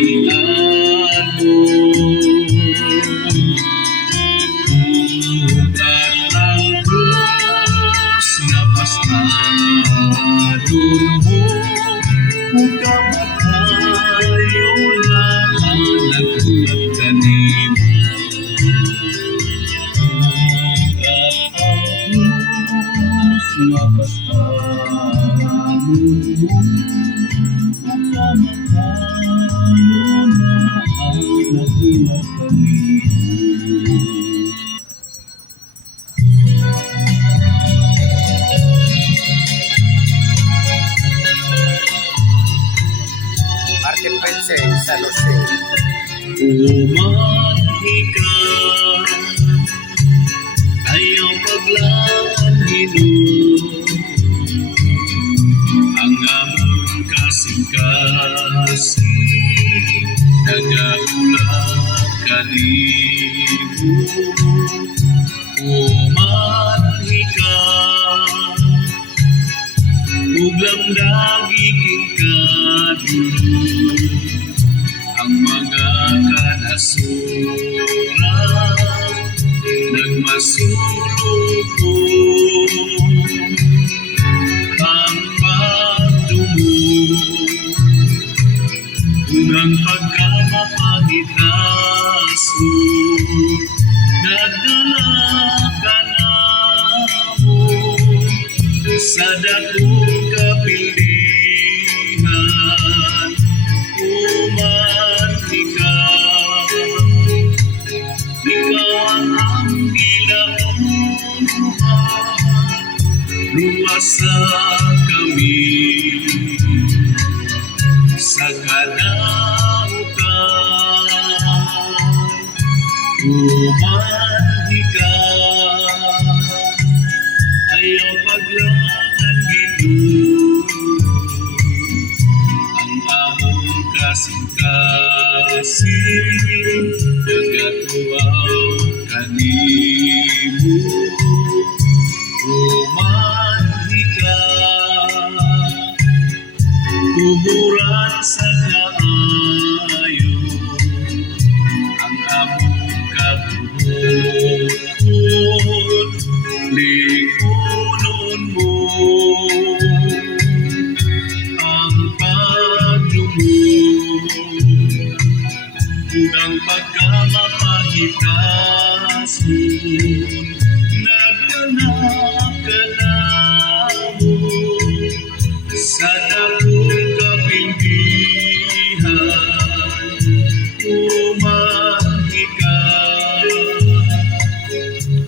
kahihiyan mo. Ugat ang krus na pasadun mo, kung kamatayo na ang nagtanim. Ugat ang krus na pasadun mo, kung kamatayo na ang nagtanim. Martin Pence, San Jose. Umahi ka, ayaw paglaan Ginoo, ang among kasing-kasing nagaulat kanimo. Umahi ka, uglang daging kadulo, ang mga kanasura nagmasuloko, ang pagdumo ug ang pagkamapahitaso nagdala ka namo sa dakong kapilihan. Umahi ka, ikaw ang ginaunuhan, luwasa kami sa kadautan. Umahi ka, ayaw paglaan Ginoo, ang among kasing-kasing nagatuaw kanimo. Umahi ka, tuburan sa kaayo, ang among kabubuton, likunon mo ang pagdumo ug ang pagkamapahitason naghanap ka namo sa dakong kapilihan. Umahi ka,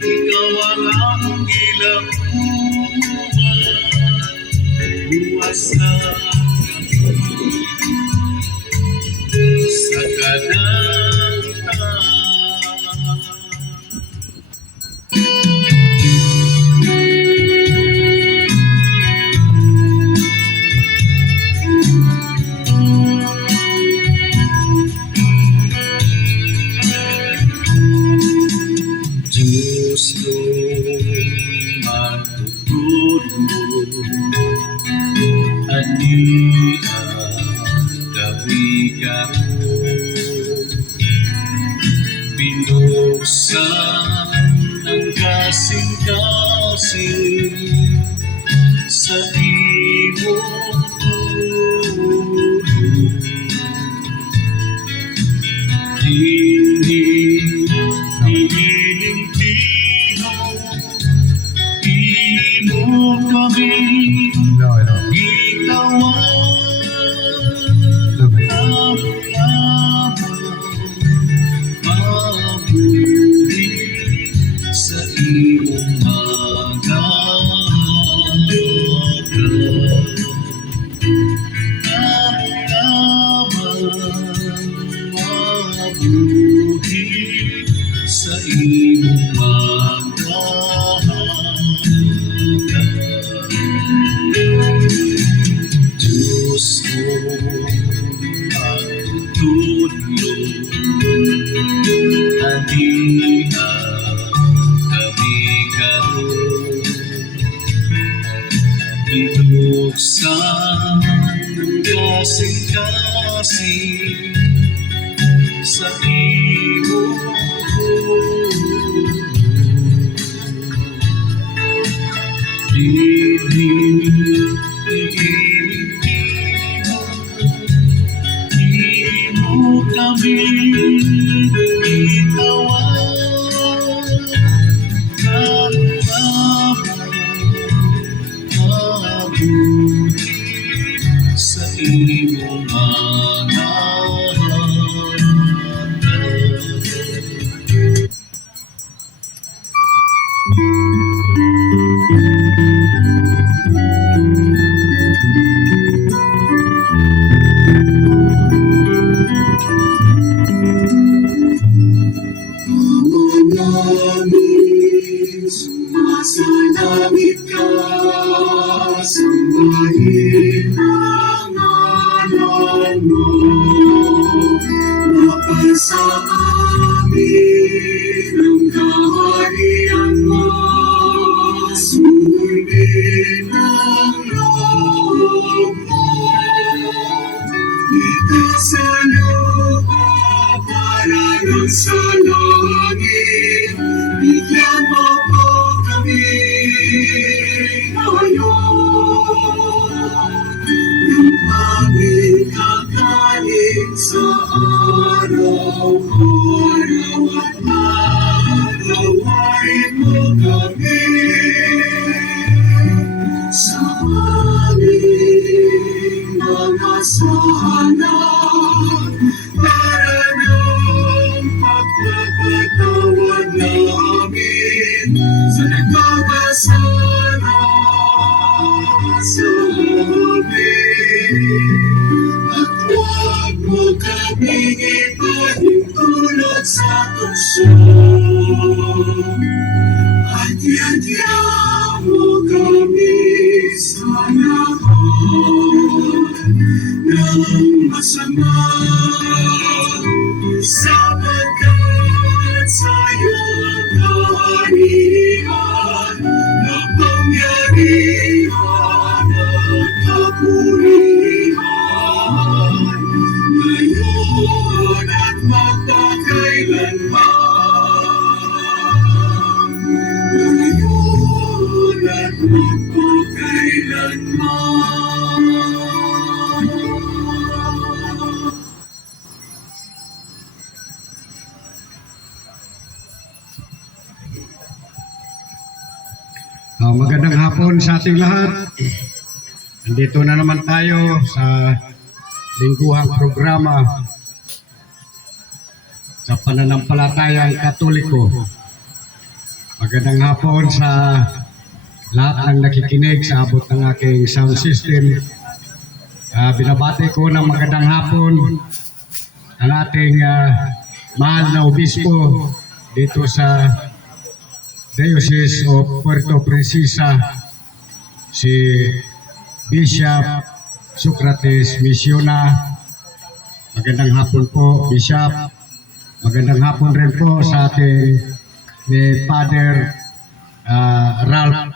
ikaw ang among ginaunuhan, luwasa kami sa kadautan. Diyos kong matutulog, ania kabigaron, binuksan ang kasing-kasing sa imong tulog. Imo kami gitawan, mabuhi sa imong mga mabuhi sa imong mga Diyos ko matutulog, ania kabigaron, binuksan ang kasing-kasing sa imong imo kami itawan mabuti sa imong mga namin, sumasalangit ka, sambahin ang ngalan mo. Mapasa amin ang kaharian mo, sundin ang loob mo. Dito sa lupa, para ng sa langit, bigyan mo po kami ngayon ng aming kakanin sa araw-araw at pagkawain mo kami sa aming mga sala para ng pagpapatawad namin sa nagkakasala sa amin. At huwag mo kaming ipahintulot sa tukso, at yadya mo kami sa lahat ng masama, sapagkat sa'yo ang kaharian, kapangyarihan at kapurihan, ngayon at magpakailanman. Ngayon at magpakailanman. Magandang hapon sa ating lahat. Nandito na naman tayo sa lingguhang programa sa pananampalatayang Katoliko. Magandang hapon sa lahat ng nakikinig sa abot ng aking sound system. Binabati ko ng magandang hapon ang ating mahal na obispo dito sa Diocese of Puerto Princesa, si Bishop Socrates Misiona. Magandang hapon po, Bishop. Magandang hapon rin po sa ating ni Father Ralph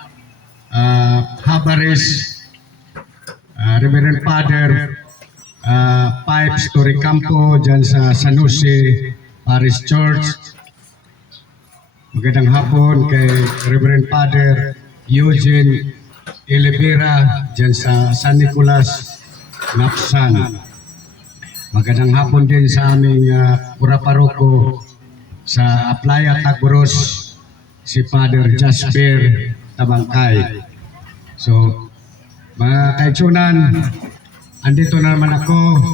Habares, Reverend Father Pipes Toricampo dyan sa San Jose Parish Church. Magandang hapon kay Reverend Father Eugene Elivera dyan sa San Nicolas, Napsan. Magandang hapon din sa aming pura-paroko sa Aplaya Tagboros, si Father Jasper Tabangkay. So, mga kaitsunan, andito na naman ako,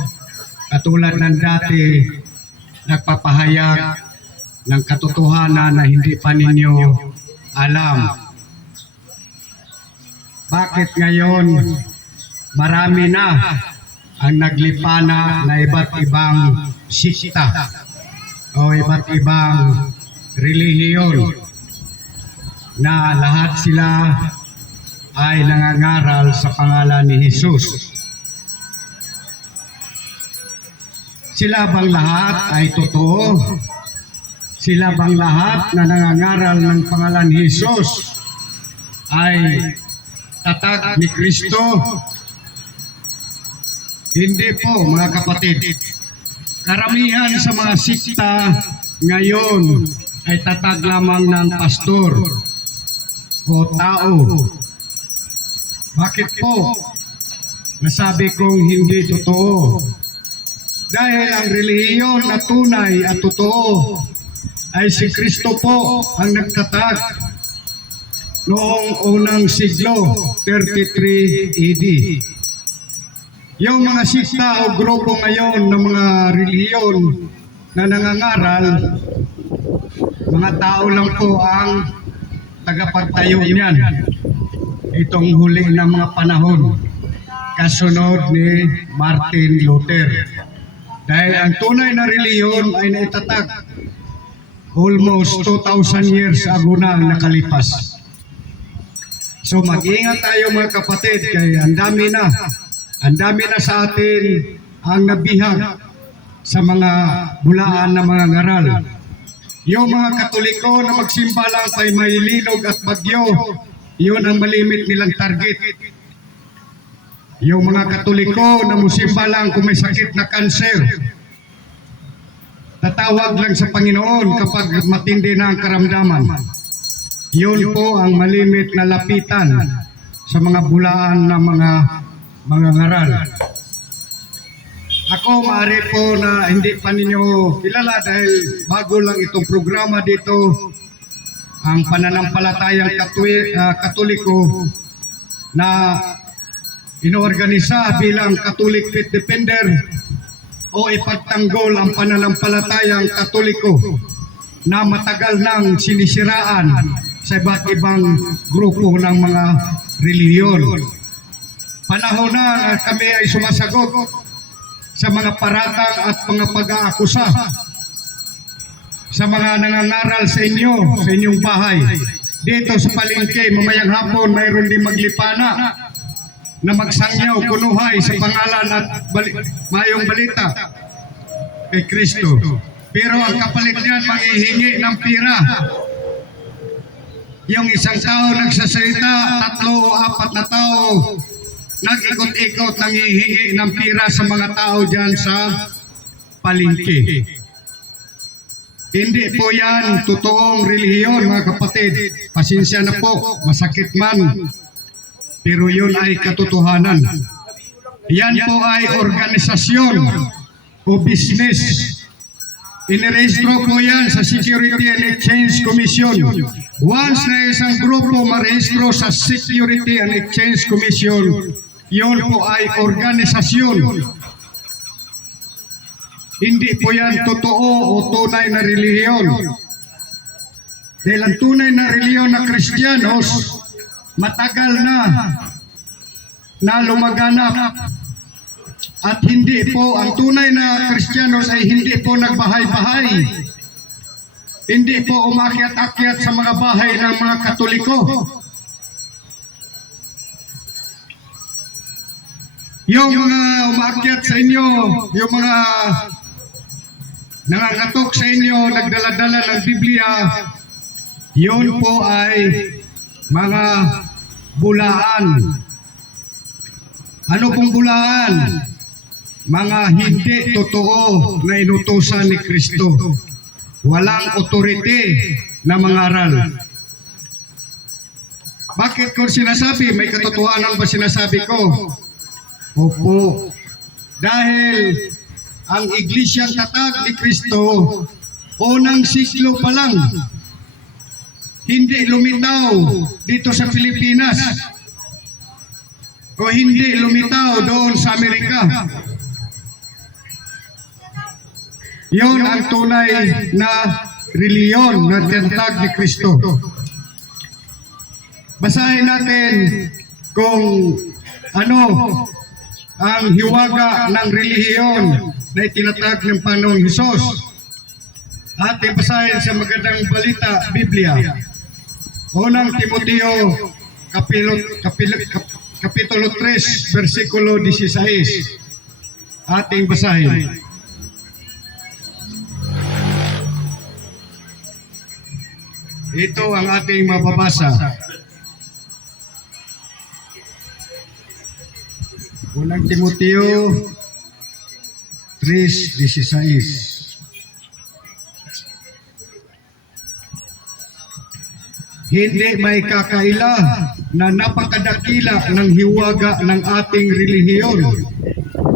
katulad ng dati, nagpapahayag ng katotohanan na hindi pa ninyo alam. Bakit ngayon marami na ang naglipana na iba't ibang sikta o iba't ibang relihiyon na lahat sila ay nangangaral sa pangalan ni Jesus? Sila bang lahat ay totoo? Sila bang lahat na nangangaral ng pangalan ni Jesus ay tatag ni Kristo? Hindi po, mga kapatid. karamihan sa mga sikta ngayon ay tatag lamang ng pastor o tao. Bakit po? Nasabi kong hindi totoo. Dahil ang relihiyon na tunay at totoo ay si Kristo po ang nagtatag noong unang siglo, 33 AD. Yung mga sikta o grupo ngayon ng mga relihiyon na nangangaral, mga tao lang po ang tagapagtayo niyan. Itong huli ng mga panahon, kasunod ni Martin Luther. Dahil ang tunay na relihiyon ay naitatag almost 2,000 years ago na ang nakalipas. So mag-ingat tayo mga kapatid, kaya ang dami na sa atin ang nabihag sa mga bulaan na mga ngaral. Yung mga Katoliko na magsimba lang kay may linog at bagyo, yun ang malimit nilang target. Yung mga Katoliko na musimba lang kung may sakit na kanser, tatawag lang sa Panginoon kapag matindi na ang karamdaman. Yun po ang malimit na lapitan sa mga bulaan ng mga ngaral. Ako maaari po na hindi pa ninyo kilala dahil bago lang itong programa dito, ang pananampalatayang Katoliko na inoorganisa bilang Catholic Faith Defender o ipagtanggol ang pananampalatayang Katoliko na matagal nang sinisiraan sa iba't ibang grupo ng mga relihiyon. Panahon na kami ay sumasagot sa mga paratang at mga pag-aakusa sa mga nangangaral sa inyong bahay. Dito sa palengke, mamayang hapon, mayroon din maglipana na magsangyaw, kunuhay sa pangalan at mayong balita kay Kristo. Pero ang kapalit niyan, manghihingi ng pira. Yung isang tao nagsasalita, 3 o 4 na tao nag-ikot-ikot nanghihingi ng pira sa mga tao dyan sa palengke. Hindi po yan totoong relihiyon mga kapatid. Pasensya na po, masakit man. Pero yun ay katotohanan. Yan po ay organisasyon o business. Inirehistro po yan sa Security and Exchange Commission. Once na isang grupo marehistro sa Security and Exchange Commission, yun po ay organisasyon. Hindi po yan totoo o tunay na relihiyon. Dahil ang tunay na relihiyon na Kristiyanos, matagal na lumaganap. At hindi po, ang tunay na Kristiyanos ay hindi po nagbahay-bahay. Hindi po umakyat-akyat sa mga bahay ng mga Katoliko. Yung mga umakyat sa inyo, yung mga nangangatok sa inyo, nagdala-dala ng Biblia, yun po ay mga bulaan. Ano pong bulaan? Mga hindi totoo na inutusan ni Kristo. Walang otorite na mangaral. Bakit ko sinasabi? May katotohanan ba sinasabi ko? Opo. Dahil ang iglesyang tatag ni Kristo, unang siglo pa lang, hindi lumitaw dito sa Pilipinas o hindi lumitaw doon sa Amerika. Yun ang tunay na reliyon na tinatag ni Kristo. Basahin natin kung ano ang hiwaga ng relihiyon na itinatag ng Panginoong Hesus. Ating basahin sa magandang balita, Biblia. Unang Timoteo, Kapitulo 3, versikulo 16. Ating basahin. Ito ang ating mababasa. Unang Timoteo 3, 3:16. Hindi may kakaila na napakadakila ng hiwaga ng ating relihiyon.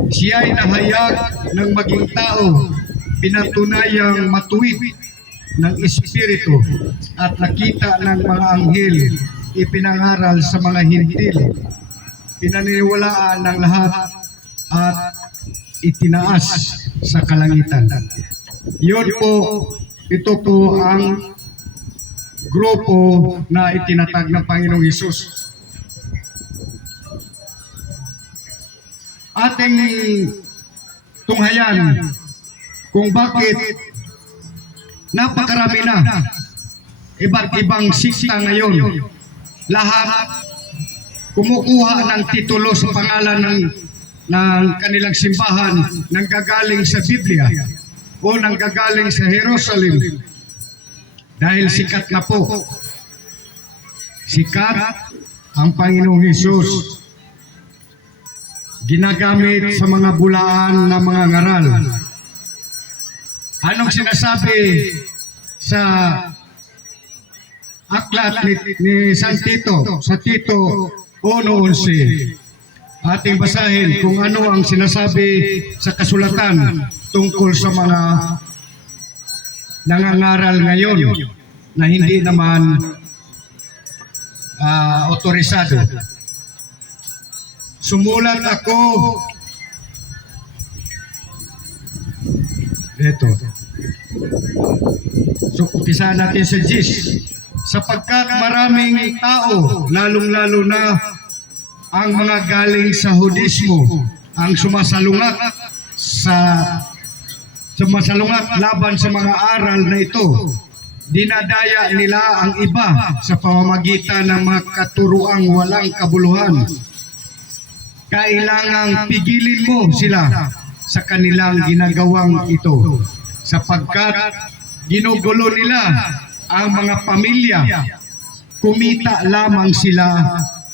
Siya'y nahayag ng maging tao, pinatunayang matuwid ng Espiritu at nakita ng mga anghel, ipinangaral sa mga hintil, pinaniniwalaan ng lahat at itinaas sa kalangitan. Yun po, ito po ang grupo na itinatag ng Panginoong Hesus. Ating tunghayan kung bakit napakarami na iba't ibang sikta ngayon. Lahat kumukuha ng titulo sa pangalan ng kanilang simbahan nang gagaling sa Biblia o nang gagaling sa Jerusalem. Dahil sikat na po. Sikat ang Panginoong Hesus. Ginagamit sa mga bulaan na mga ngaral. Anong sinasabi sa aklat ni San Tito, sa Tito 1:11? Ating basahin kung ano ang sinasabi sa kasulatan tungkol sa mga nangangaral ngayon na hindi naman otorisado. Sumulat ako ito. So, umpisa natin sa 10. Sapagkat maraming tao, lalong-lalo na ang mga galing sa Hudismo, ang sumasalungat laban sa mga aral na ito. Dinadaya nila ang iba sa pamamagitan ng mga katuruang walang kabuluhan. Kailangang pigilin mo sila sa kanilang ginagawang ito, sapagkat ginugulo nila ang mga pamilya. Kumita lamang sila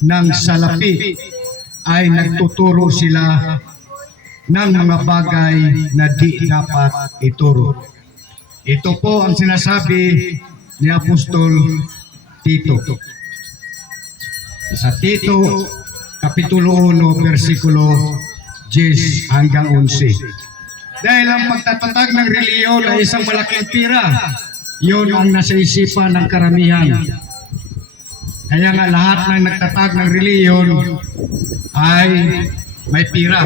ng salapi, ay nagtuturo sila ng mga bagay na di dapat ituro. Ito po ang sinasabi ni Apostol Tito. Sa Tito, Kapitulo 1, versikulo 10 hanggang 11. Dahil ang pagtatatag ng reliyon ay isang malaking pira, yun ang nasa isipan ng karamihan. Kaya nga lahat ng nagtatag ng reliyon ay may pira.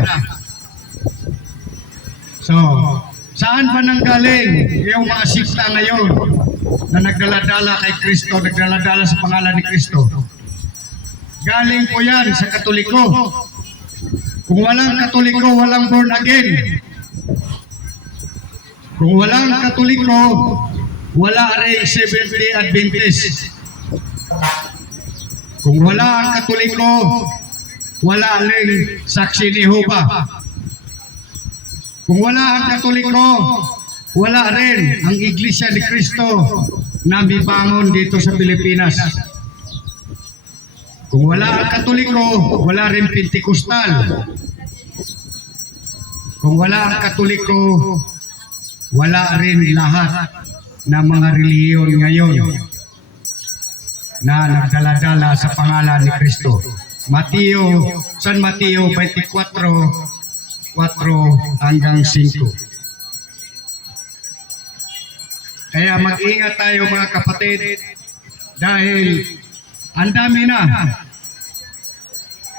So, saan ba nanggaling yung mga sikta ngayon na nagdaladala kay Kristo, nagdaladala sa pangalan ni Kristo? Galing po yan sa Katoliko. Kung walang Katoliko, walang born again. Kung walang Katoliko, wala rin Seventh-day Adventist. Kung wala ang Katoliko, wala rin Saksi ni Jehovah. Kung wala ang Katoliko, wala rin ang Iglesia ni Cristo na bibangon dito sa Pilipinas. Kung wala ang Katoliko, wala rin Pentecostal. Kung wala ang Katoliko, wala rin lahat ng mga relihiyon ngayon na nagdaladala sa pangalan ni Kristo. San Mateo 24:4 hanggang 5. Kaya mag-ingat tayo mga kapatid dahil ang dami na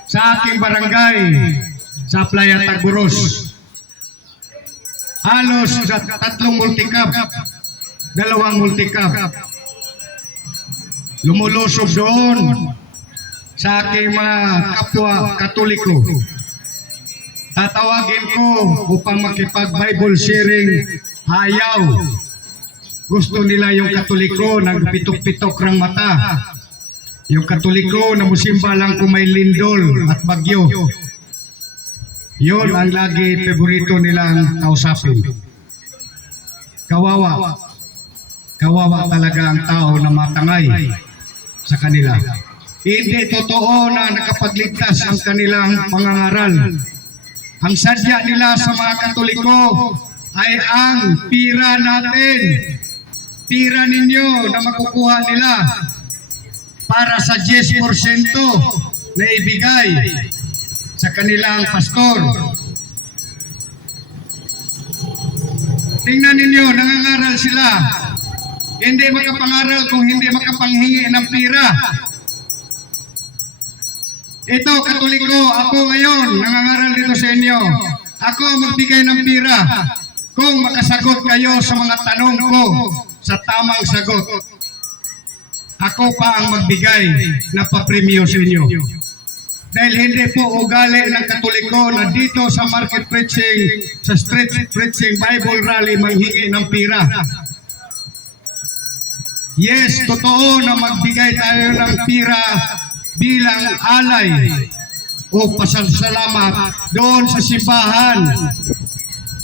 sa ating barangay sa Playa Tagburos. Halos 3 multicab, 2 multicab. Lumulusog doon sa aking mga kapwa Katoliko. Tatawagin ko upang makipag-Bible sharing. Ayaw. Gusto nila yung Katoliko nagpitok-pitok ng mata. Yung Katoliko na musimba lang kung may lindol at bagyo. Yun ang lagi paborito nilang kausapin. Kawawa. Kawawa talaga ang tao na matangay sa kanila. Hindi totoo na nakapagligtas ang kanilang pangangaral. Ang sadya nila sa mga Katoliko ay ang pira natin, pira ninyo na makukuha nila para sa 10% na ibigay sa kanilang pastor. Tingnan ninyo, nangangaral sila. Hindi makapangaral kung hindi makapanghingi ng pira. Ito, Katoliko, ako ngayon, nangangaral dito sa inyo. Ako magbigay ng pira kung makasagot kayo sa mga tanong ko sa tamang sagot. Ako pa ang magbigay na papremyo sa inyo. Dahil hindi po ugali ng Katoliko na dito sa market preaching, sa street preaching, Bible rally, manghingi ng pira. Yes, totoo na magbigay tayo ng pira bilang alay o pasasalamat doon sa simbahan.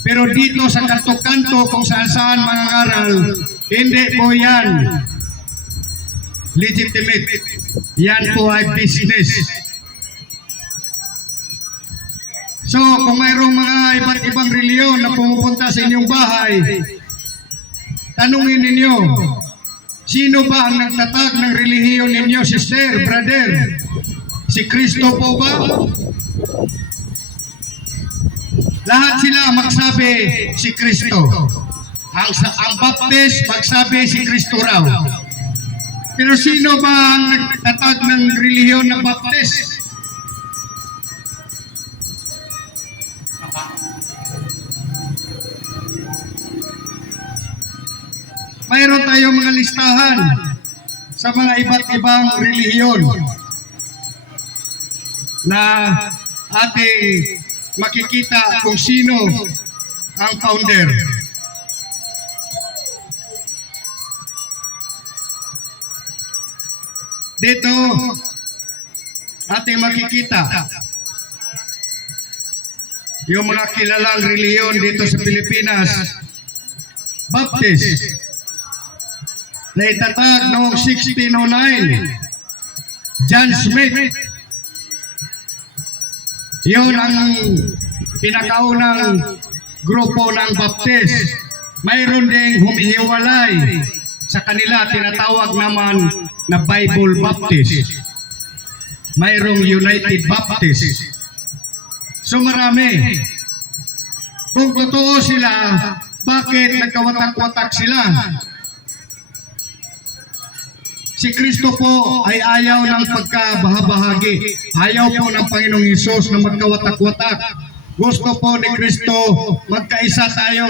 Pero dito sa kanto-kanto kung saan-saan mangangaral, hindi po yan legitimate. Yan po ay business. So, kung mayroong mga iba't ibang reliyon na pumupunta sa inyong bahay, tanungin ninyo, sino ba ang nagtatag ng relihiyon ninyo, sister, brother? Si Kristo po ba? Lahat sila magsabi si Kristo. Ang Baptist magsabi si Kristo raw. Pero sino ba ang nagtatag ng relihiyon ng Baptist? Mayroon tayong mga listahan sa mga iba't ibang relihiyon na ating makikita kung sino ang founder. Dito ating makikita yung mga kilalang relihiyon dito sa Pilipinas, Baptist, na itatag noong 1609, John Smith. Yun ang pinakaunang grupo ng Baptist. Mayroon ding humihiwalay sa kanila, tinatawag naman na Bible Baptist. Mayroong United Baptist. So marami. Kung totoo sila, bakit nagkawatak-watak sila? Si Kristo po ay ayaw ng pagkabahabahagi. Ayaw po ng Panginoong Hesus na magkawatak-watak. Gusto po ni Kristo magkaisa tayo.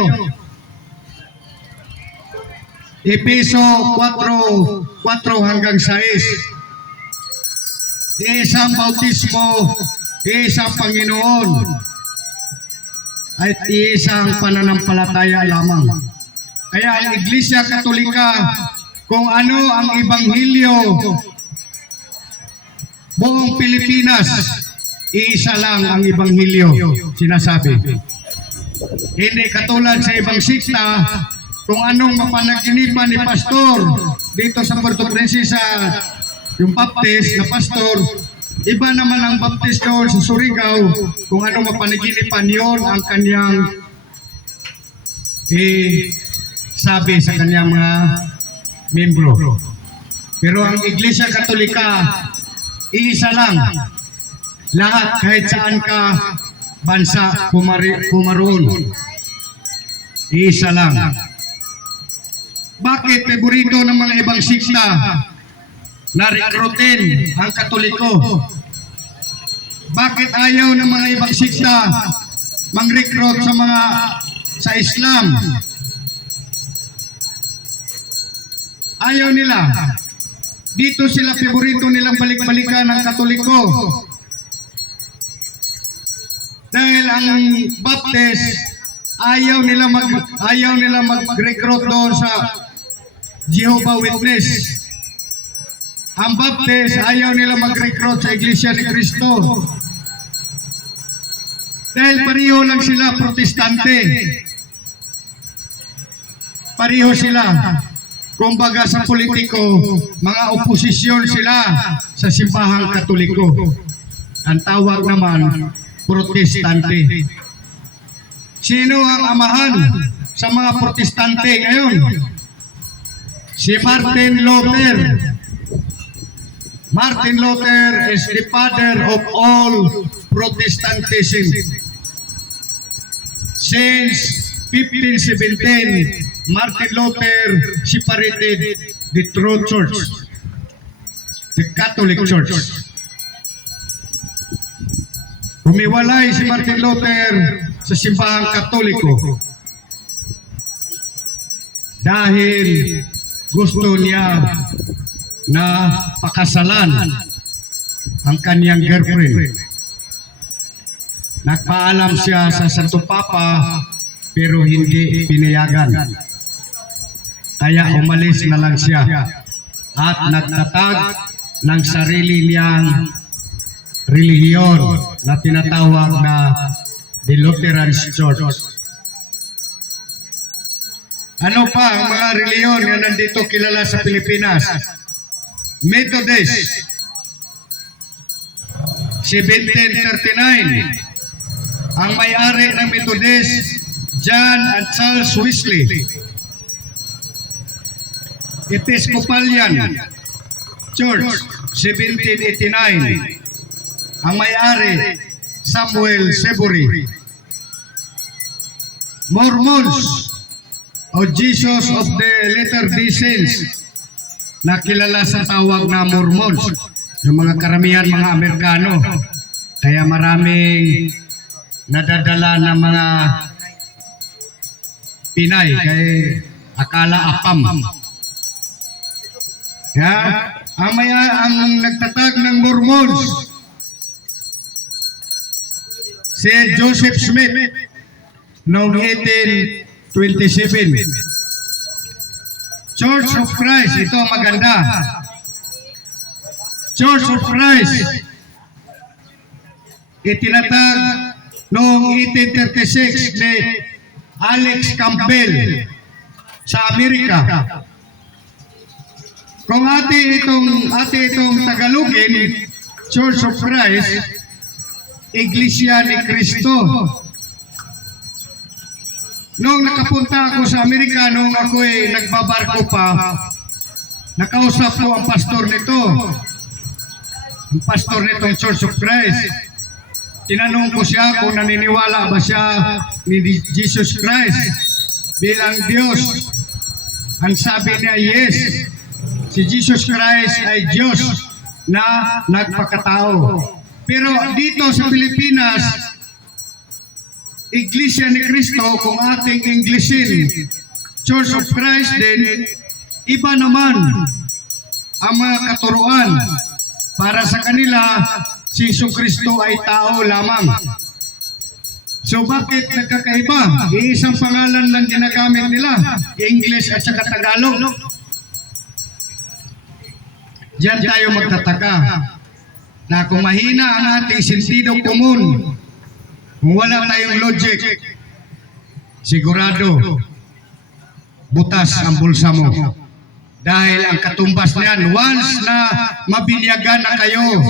Efeso 4:4 hanggang 6. Isang bautismo, isang Panginoon, at isang pananampalataya lamang. Kaya ang Iglesia Katolika, kung ano ang Ebanghelyo, buong Pilipinas, isa lang ang Ebanghelyo sinasabi. Hindi katulad sa ibang sikta, kung anong mapanaginipan ni pastor dito sa Puerto Princesa, yung Baptist na pastor, iba naman ang Baptist doon sa Surigao, kung anong mapanaginipan yon ang kanyang sabi sa kanyang mga membro. Pero ang Iglesia Katolika, iisa lang. Lahat, kahit saan ka bansa pumaroon, iisa lang. Bakit paborito ng mga ibang sikta na rekrutin ang Katoliko? Bakit ayaw ng mga ibang sikta mang-recruit sa Islam? Ayaw nila. Dito sila paborito nilang balik-balikan ng Katoliko. Dahil ang Baptist ayaw nila mag-recruit doon sa Jehovah Witness. Ang Baptist ayaw nila mag-recruit sa Iglesia ni Cristo. Dahil pareho lang sila protestante. Pareho sila. Kumbaga sa politiko, mga oposisyon sila sa simbahang Katoliko. Ang tawag naman, protestante. Sino ang amahan sa mga protestante ngayon? Si Martin Luther. Martin Luther is the father of all Protestantism. Since 1517, Martin Luther separated the true church, the Catholic Church. Humiwalay si Martin Luther sa simbahang Katoliko dahil gusto niya na pakasalan ang kanyang girlfriend. Nagpaalam siya sa Santo Papa pero hindi pinayagan. Kaya umalis na lang siya at nagtatag ng sarili niyang relihiyon na tinatawag na the Lutheran Church. Ano pa ang mga relihiyon na nandito kilala sa Pilipinas? Methodist, 1739. Ang may-ari ng Methodist, John and Charles Wesley. Episcopalian Church, 1789. Ang may-ari, Samuel Sebury. Mormons, o Jesus of the Latter-day Saints, na kilala sa tawag na Mormons, yung mga karamihan mga Amerikano. Kaya maraming nadadala ng mga Pinay kay akala apam. Ang nagtatag ng Mormons, si Joseph Smith noong 1827. Church of Christ, ito ang maganda. Church of Christ, itinatag noong 1836 ni Alex Campbell sa Amerika. Kung ate itong Tagalogin, Church of Christ, Iglesia ni Cristo. Noong nakapunta ako sa Amerika, noong ako'y nagbabarko pa, nakausap ko ang pastor nito. Ang pastor nitong Church of Christ. Tinanong ko siya kung naniniwala ba siya ni Jesus Christ bilang Diyos. Ang sabi niya, yes, si Jesus Christ ay Diyos na nagpakatao. Pero dito sa Pilipinas, Iglesia ni Cristo, kung ating Englishin, Church of Christ din, iba naman ang mga katuruan. Para sa kanila, si Kristo ay tao lamang. So bakit nagkakaiba? Iisang pangalan lang ginagamit nila, English at saka Tagalog. Diyan tayo magtataka na kung mahina ang ating sentido komun, kung wala tayong logic, sigurado butas ang bulsa mo. Dahil ang katumbas niyan, once na mabinyagan na kayo,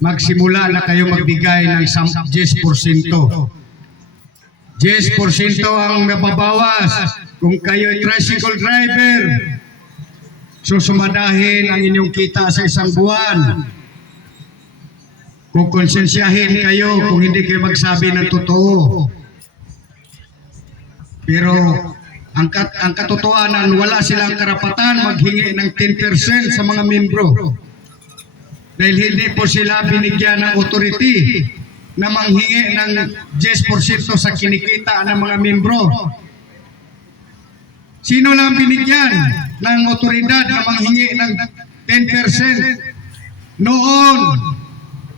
magsimula na kayo magbigay ng 10%. 10% ang nababawas. Kung kayo ay tricycle driver, susumadahin ang inyong kita sa isang buwan. Kung konsensyahin kayo kung hindi kayo magsabi ng totoo. Pero ang katotohanan, wala silang karapatan maghingi ng 10% sa mga membro. Dahil hindi po sila binigyan ng authority na manghingi ng 10% sa kinikita ng mga membro. Sino lang binigyan ng otoridad na manghingi ng 10%? Noon,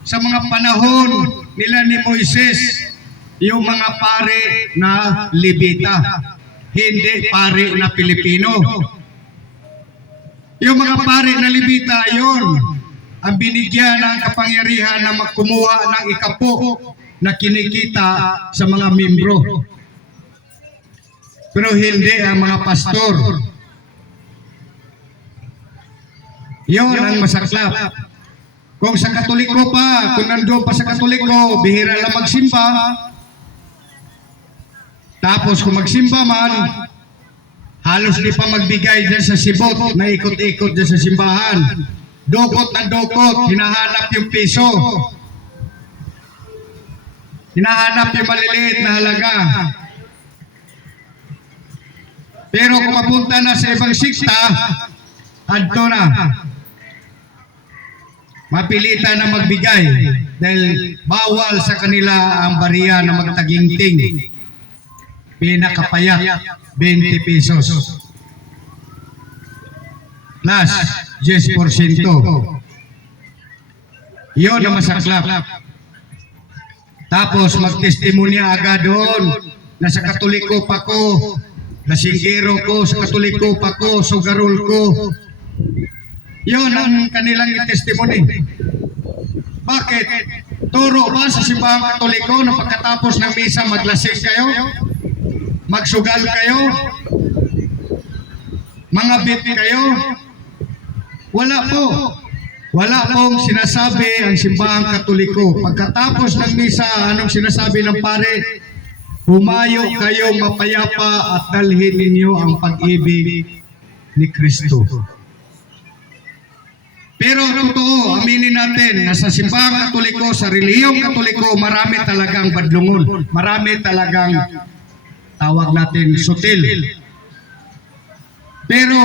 sa mga panahon nila ni Moises, yung mga pare na Levita, hindi pare na Pilipino. Yung mga pare na Levita, yun ang binigyan ng kapangyarihan na magkumuha ng ikapo na kinikita sa mga membro. Pero hindi ang mga pastor. Yun ang masaklap. Kung sa Katoliko pa, kung nandoon pa sa Katoliko, bihira lang magsimba, Tapos kung magsimba man, halos di pa magbigay dyan sa sibot na ikot-ikot dyan sa simbahan. Dukot na dukot, hinahanap yung piso. Hinahanap yung maliliit na halaga. Pero kung mapunta na sa ibang sikta, adto na. Mapilitan na magbigay dahil bawal sa kanila ang bariya na magtaginting. Pinakapayat, 20 pesos. Plus, 10%. Yun ang masaklap. Tapos magtestimonya agad doon na sa Katoliko pa ko, nasinggero ko, sa Katoliko pa ko, sugarol ko. Yun ang kanilang testimony. Bakit? Turo ba sa simbahang Katoliko na pagkatapos ng misa maglasing kayo? Magsugal kayo? Mga bit kayo? Wala po. Wala pong sinasabi ang simbahang Katoliko. Pagkatapos ng misa, anong sinasabi ng pare? Humayo kayo mapayapa at dalhin ninyo ang pag-ibig ni Kristo. Pero totoo, aminin natin na sa simbahang Katoliko, sa relihiyong Katoliko, marami talagang badlungon. Marami talagang tawag natin sutil. Pero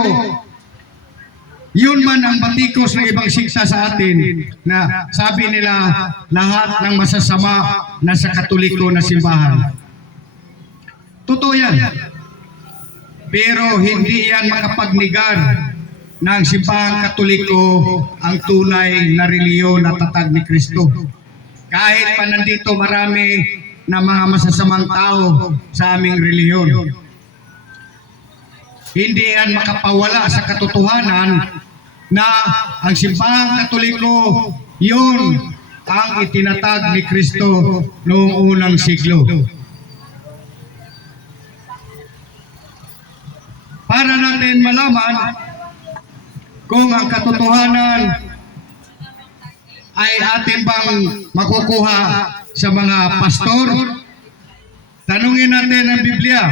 yun man ang batikos ng ibang siksa sa atin na sabi nila lahat ng masasama na sa Katoliko na simbahan. Totoo yan. Pero hindi yan makapagnigar ng simbahang Katoliko ang tunay na reliyon na tatag ni Kristo. Kahit pa nandito marami na mga masasamang tao sa aming reliyon. Hindi yan makapawala sa katotohanan na ang simbahang Katoliko, yun ang itinatag ni Kristo noong unang siglo. Para natin malaman kung ang katotohanan ay atin bang makukuha sa mga pastor, tanungin natin ang Biblia.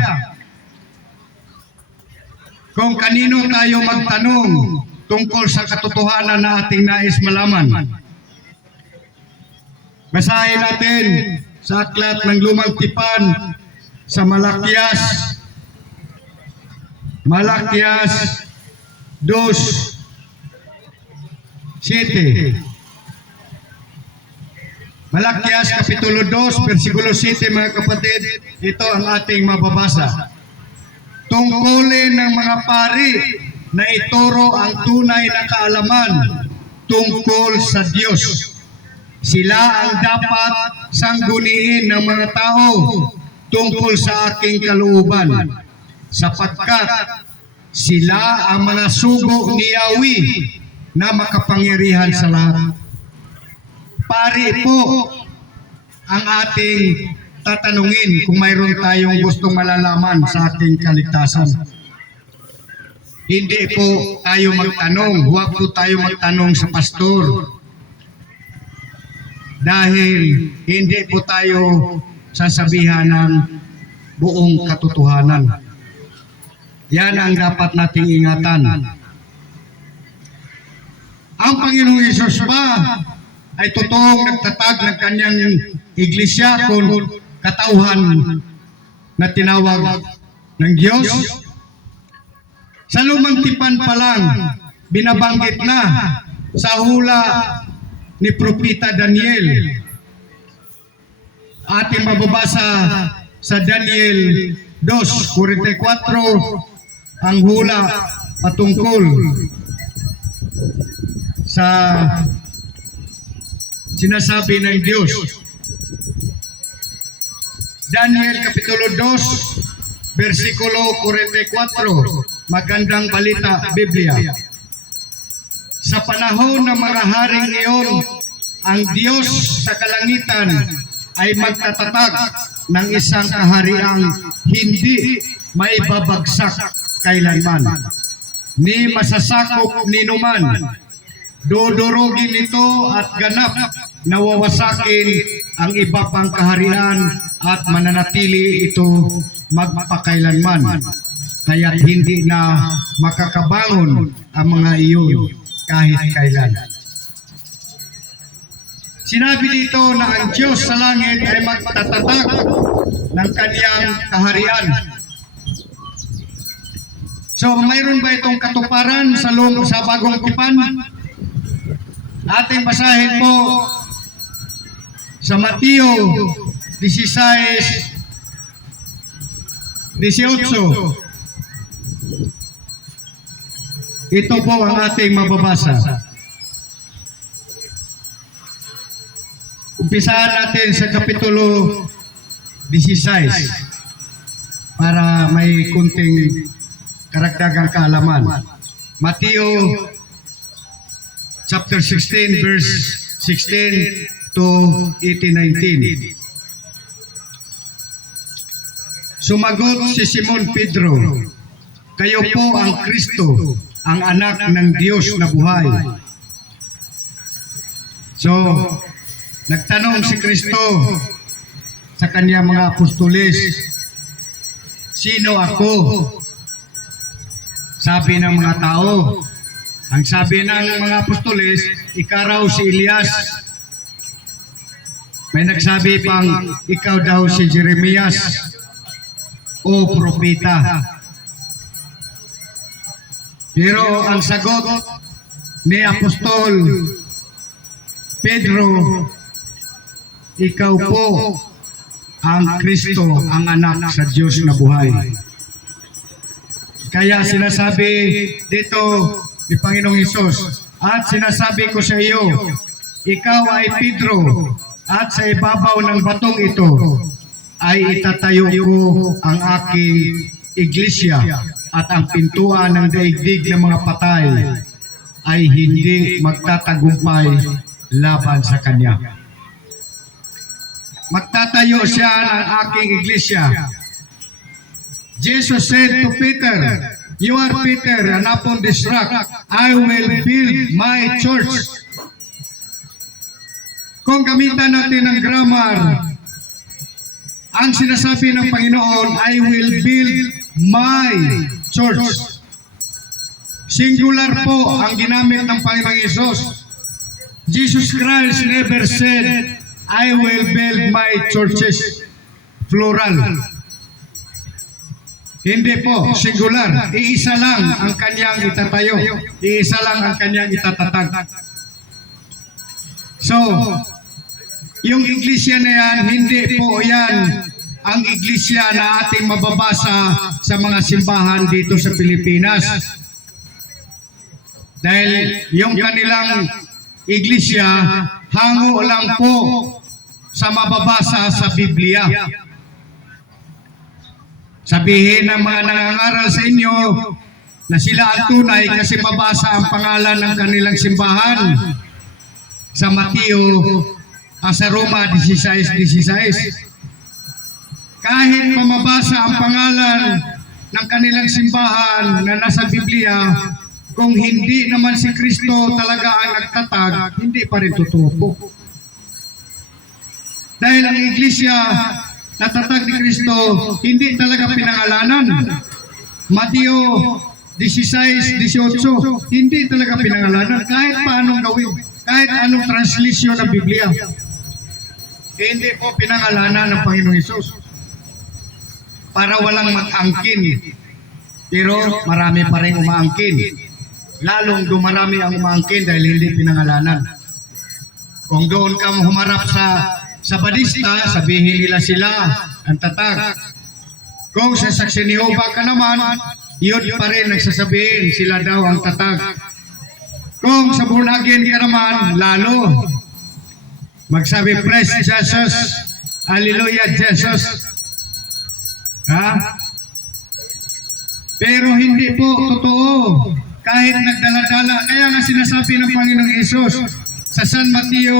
Kung kanino tayo magtanong tungkol sa katotohanan na ating nais malaman. Basahin natin sa aklat ng Lumang Tipan sa Malakias 2:7. Malakias Kapitulo 2, versikulo 7, mga kapatid, ito ang ating mababasa. Tungkulin ng mga pari na ituro ang tunay na kaalaman tungkol sa Diyos. Sila ang dapat sangguniin ng mga tao tungkol sa aking kalooban, sapagkat sila ang mga sugo ni Yahweh na makapangyarihan sa lahat. Pari po ang ating tatanungin kung mayroon tayong gustong malalaman sa ating kaligtasan. Hindi po tayo magtanong, huwag po tayo magtanong sa pastor. Dahil hindi po tayo sasabihan ng buong katotohanan. Yan ang dapat nating ingatan. Ang Panginoong Hesus ba ay totoong nagtatag ng kanyang iglesia kung katauhan na tinawag ng Diyos? Sa Lumang Tipan pa lang, binabanggit na sa hula ni Propeta Daniel. Ating mababasa sa Daniel 2:44 ang hula patungkol sa sinasabi ng Diyos. Daniel Kapitulo 2, versikulo 44, magandang balita, Biblia. Sa panahon ng mga haring iyon, ang Diyos sa kalangitan ay magtatatag ng isang kahariang hindi maibabagsak kailanman, ni masasakop ninuman. Dudurugin ito at ganap na wawasakin ang iba pang kaharian at mananatili ito magpakailanman. Kaya hindi na makakabangon ang mga iyon kahit kailan. Sinabi dito na ang Diyos sa langit ay magtatatag ng kaniyang kaharian. So, mayroon ba itong katuparan sa bagong tipan? Ating basahin po sa Mateo 16:18. Ito po ang ating mababasa. Umpisahan natin sa Kapitulo 16 para may kunting karagdagang kaalaman. Mateo chapter 16 verse 16 to 18-19. Sumagot si Simon Pedro, "Kayo po ang Kristo, ang anak ng Diyos na buhay." So, nagtanong si Kristo sa kanyang mga apostoles, "Sino ako?" Sabi ng mga tao, ang sabi ng mga apostoles, "Ikaw raw si Elias." May nagsabi pang, "Ikaw daw si Jeremias o propeta." Pero ang sagot ni Apostol Pedro, "Ikaw po ang Kristo, ang anak sa Diyos na buhay." Kaya sinasabi dito ni Panginoong Hesus, "At sinasabi ko sa iyo, ikaw ay Pedro, at sa ibabaw ng batong ito ay itatayo ko ang aking iglesia, at ang pintuan ng daigdig ng mga patay ay hindi magtatagumpay laban sa kanya." Magtatayo siya ng aking iglesia. Jesus said to Peter, "You are Peter, and upon this rock I will build my church." Kung gamitan natin ng grammar, ang sinasabi ng Panginoon, "I will build my church." Singular po ang ginamit ng Panginoong Hesus. Jesus Christ never said, "I will build my churches." Plural. Hindi po, singular. Iisa lang ang kanyang itatayo. Iisa lang ang kanyang itatatag. So, yung iglesia na yan, hindi po yan ang iglesia na ating mababasa sa mga simbahan dito sa Pilipinas. Dahil yung kanilang iglesia, hango lang po sa mababasa sa Biblia. Sabihin ng mga nangangaral sa inyo na sila ang tunay kasi mabasa ang pangalan ng kanilang simbahan sa Mateo, sa Roma 16:16. Kahit mamabasa ang pangalan ng kanilang simbahan na nasa Biblia, kung hindi naman si Kristo talaga ang nagtatag, hindi pa rin totoo po. Dahil ang iglesia natatag ni Kristo, hindi talaga pinangalanan. Mateo 16:18, hindi talaga pinangalanan kahit paanong gawin, kahit anong translation ng Biblia. Hindi po pinangalanan ng Panginoong Hesus para walang mag-angkin. Pero marami pa rin umaangkin. Lalong dumarami ang umaangkin dahil hindi pinangalanan. Kung doon ka humarap sa badista, sabihin nila sila ang tatag. Kung sa Saksi ni Jehovah ka naman, yun pa rin nagsasabihin, sila daw ang tatag. Kung sa born again ka naman, lalo. Magsabi, "Praise Jesus, Hallelujah Jesus." Ha? Pero hindi po totoo. Kahit nagdala-dala, kaya nga sinasabi ng Panginoong Hesus sa San Mateo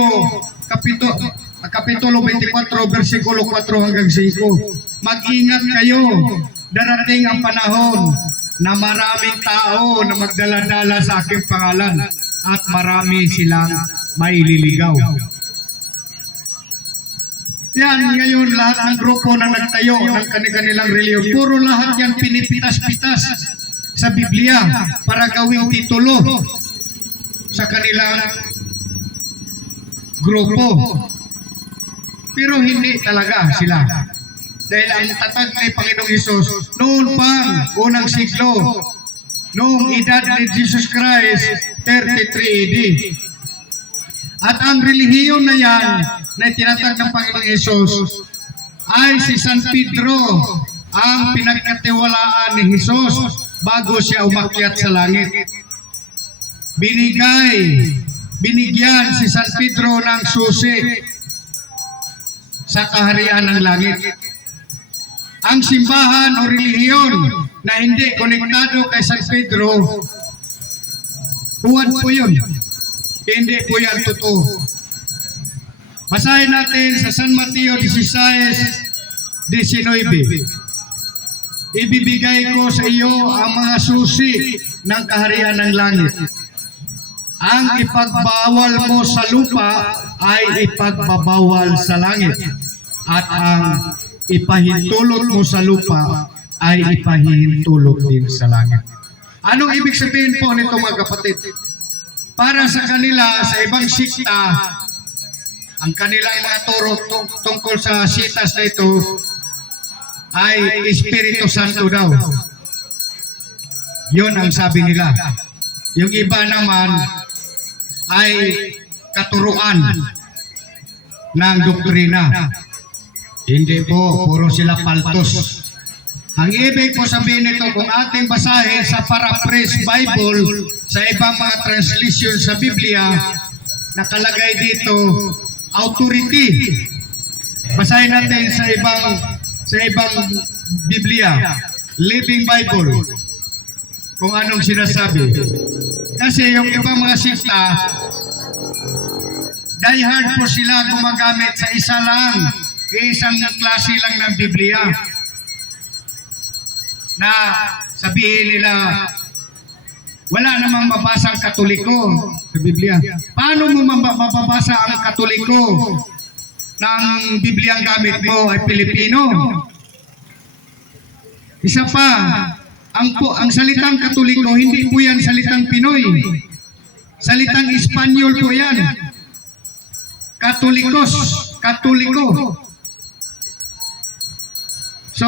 Kapitulo 24, versikulo 4 hanggang 5. "Mag-ingat kayo, darating ang panahon na maraming tao na magdala-dala sa aking pangalan at marami silang maililigaw." Yan, ngayon lahat ng grupo na nagtayo ng kanilang reliyon, puro lahat yan pinipitas-pitas sa Biblia para gawing titulo sa kanilang grupo. Pero hindi talaga sila. Dahil ang tatag ni Panginoong Hesus, noon pang unang siglo, noong edad ni Jesus Christ, 33 AD. At ang relihiyon na yan, na tinatag ng Panginoong Hesus, ay si San Pedro, ang pinagkatiwalaan ni Hesus bago siya umakyat sa langit. Binigyan si San Pedro ng susi sa kaharian ng langit. Ang simbahan o relihiyon na hindi konektado kay San Pedro, huwad po yun. Hindi po yan totoo. Basahin natin sa San Mateo 16:19. Ibibigay ko sa iyo ang mga susi ng kaharian ng langit. Ang ipagbawal mo sa lupa ay ipagbabawal sa langit. At ang ipahintulot mo sa lupa ay ipahintulot din sa langit. Anong ibig sabihin po nito mga kapatid? Para sa kanila, sa ibang sikta, ang kanilang mga turo tungkol sa sitas na ito ay Espiritu Santo daw. Yun ang sabi nila. Yung iba naman ay katuruan ng doktrina. Hindi po, puro sila paltos. Ang ibig po sabihin nito, kung ating basahin sa Paraphrase Bible, sa ibang mga translation sa Biblia, nakalagay dito, authority. Basahin natin sa ibang Biblia, Living Bible, kung anong sinasabi. Kasi yung ibang mga sikta, diehard po sila gumagamit sa isang klase lang ng Biblia. Na sabihin nila, wala namang mabasang Katoliko sa Biblia. Paano mo mababasa ang Katoliko ng Biblia ang gamit mo ay Pilipino? Isa pa, ang salitang Katoliko, hindi po yan salitang Pinoy. Salitang Espanyol po yan. Katoliko. So,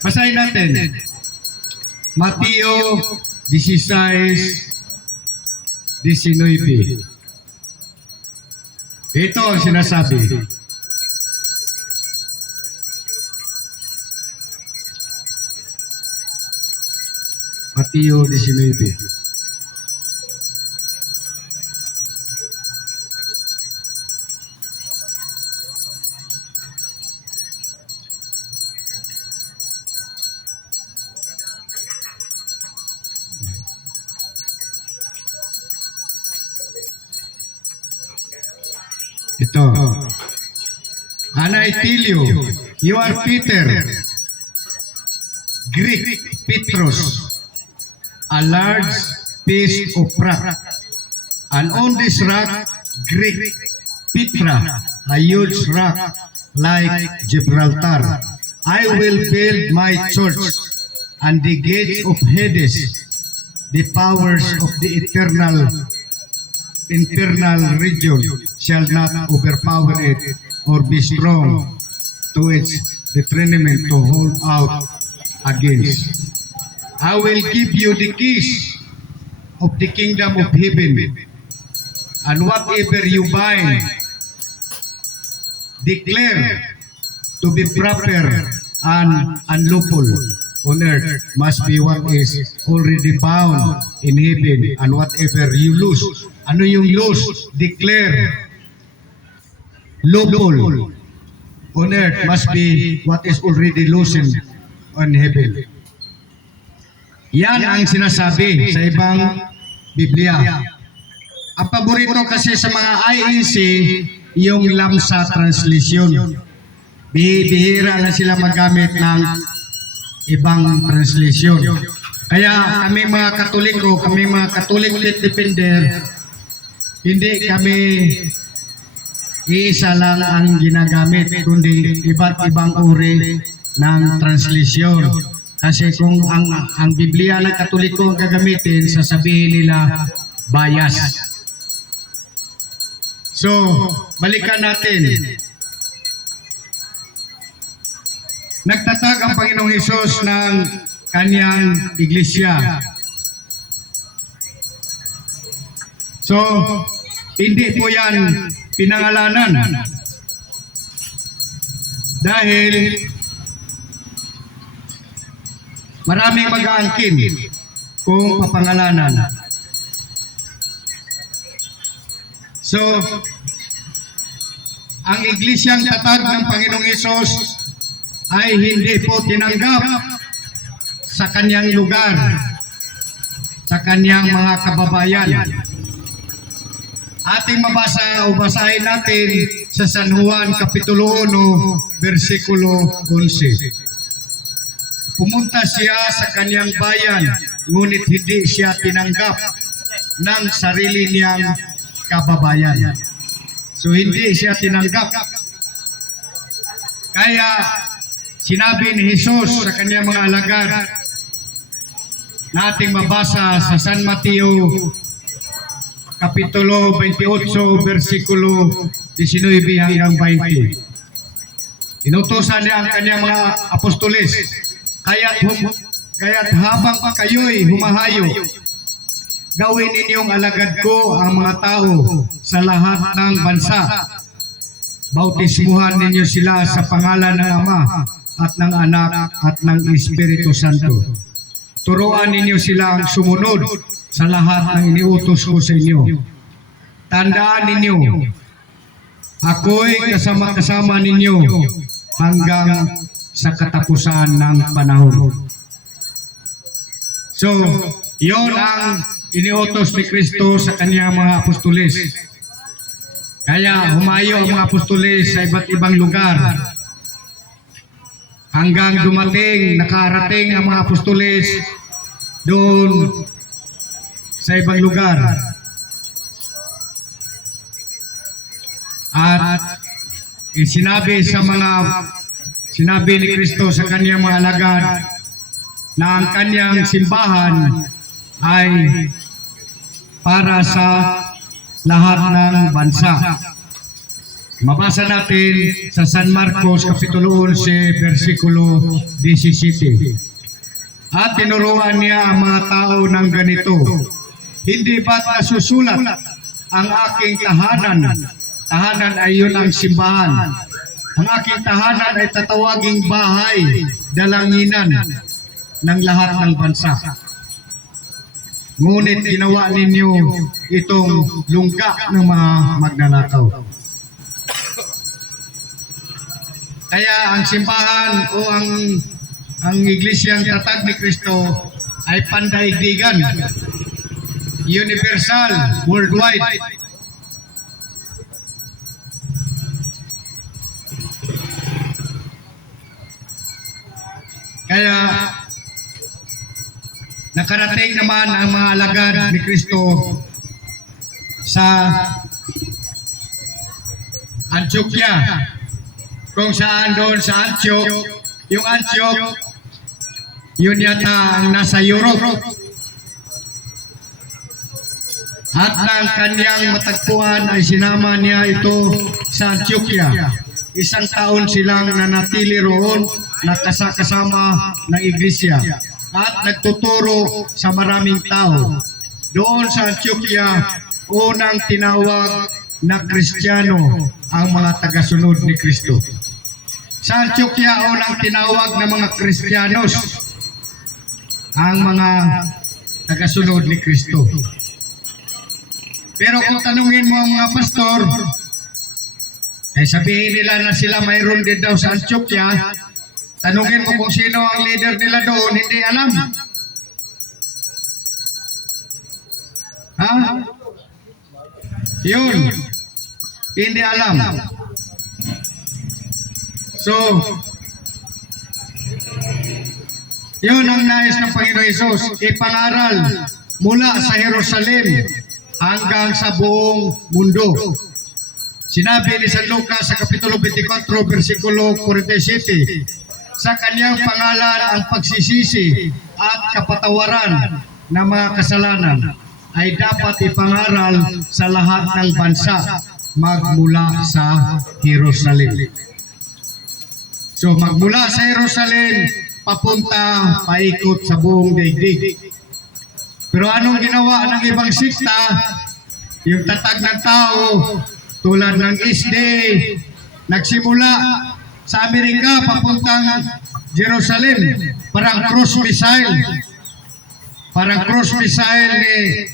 basahin natin. Mateo 16:19. Ito ang sinasabi. Mateo 19. Ito. And I tell you are Peter, Greek Petros, a large piece of rock. And on this rock, Greek Petra, a huge rock like Gibraltar, I will build my church, and the gates of Hades, the powers of the internal region, shall not overpower it or be strong to its detriment to hold out against. I will give you the keys of the kingdom of heaven, and whatever you bind, declare to be proper and unlawful on earth must be what is already bound in heaven, and whatever you loose. Ano yung loose? Declare lawful on earth must be what is already loosened on heaven. Yan ang sinasabi sa ibang Biblia. Ang paborito kasi sa mga IEC, yung Lamsa translation. Bihira na sila magamit ng ibang translation. Kaya kami mga Katoliko, kami mga Catholic Faith Defender, hindi kami Isa lang ang ginagamit, kundi iba't ibang uri ng translisyon. Kasi kung ang Biblia ng Katoliko ang gagamitin, sasabihin nila bias. So, balikan natin. Nagtatag ang Panginoong Hesus ng kanyang iglesia. So, hindi po yan pinangalanan. Dahil maraming mag-aangkin kung papangalanan. So, ang iglesyang tatag ng Panginoong Hesus ay hindi po tinanggap sa kanyang lugar, sa kanyang mga kababayan. Ating mabasa o basahin natin sa San Juan Kapitulo 1, versikulo 11. Pumunta siya sa kanyang bayan, ngunit hindi siya tinanggap ng sarili niyang kababayan. So hindi siya tinanggap. Kaya sinabi ni Jesus sa kanyang mga alagad na ating mabasa sa San Mateo Kapitulo 28, versikulo 19 hanggang 20. Inutusan niya ang kanyang mga apostoles, kaya't habang kayo'y humahayo, gawin ninyong alagad ko ang mga tao sa lahat ng bansa. Bautismuhan ninyo sila sa pangalan ng Ama at ng Anak at ng Espiritu Santo. Turuan ninyo silang sumunod sa lahat ng iniutos ko sa inyo. Tandaan ninyo, ako'y kasama-kasama ninyo hanggang sa katapusan ng panahon. So, yon ang iniutos ni Kristo sa kanyang mga apostoles. Kaya humayo ang mga apostoles sa iba't ibang lugar. Hanggang dumating, nakarating ang mga apostoles doon sa ibang lugar. At sinabi ni Kristo sa kanyang mga alagad na ang kanyang simbahan ay para sa lahat ng bansa. Mabasa natin sa San Marcos Kapitulo 11, versikulo 17. At tinuruan niya ang mga tao ng ganito, hindi ba't nasusulat ang aking tahanan? Tahanan ay yun ang simbahan. Ang aking tahanan ay tatawaging bahay, dalanginan ng lahat ng bansa. Ngunit ginawa ninyo itong lungga ng mga magnanakaw. Kaya ang simbahan o ang iglesyang tatag ni Kristo ay pandaigdigan, universal, worldwide. Kaya nakarating naman ang mga alagad ni Kristo sa Antioquia, kung saan doon sa Antioch, yung Antioch, yun yata ang nasa Europe. At ng kanyang matagpuan ay sinama niya ito sa Antioquia. Isang taon silang nanatili roon, nakasama ng iglesia at nagtuturo sa maraming tao. Doon sa Antioquia, unang tinawag na Kristiyano ang mga tagasunod ni Kristo. Sa Antioquia, unang tinawag na mga Kristiyanos ang mga tagasunod ni Kristo. Pero kung tanungin mo ang mga pastor, ay sabihin nila na sila mayroon din daw sa Antioquia, tanungin mo kung sino ang leader nila doon, hindi alam. Ha? Yun. Hindi alam. So, yun ang nais ng Panginoon Hesus, ipangaral mula sa Jerusalem hanggang sa buong mundo. Sinabi ni San Lucas sa Kapitulo 24, versikulo 47, sa kanyang pangalan ang pagsisisi at kapatawaran ng mga kasalanan ay dapat ipangaral sa lahat ng bansa magmula sa Jerusalem. So magmula sa Jerusalem, papunta, paikot sa buong daigdig. Pero anong ginawa ng ibang sikta? Yung tatag ng tao, tulad ng SD, nagsimula sa Amerika papuntang Jerusalem, parang cruise missile. Parang cruise missile ni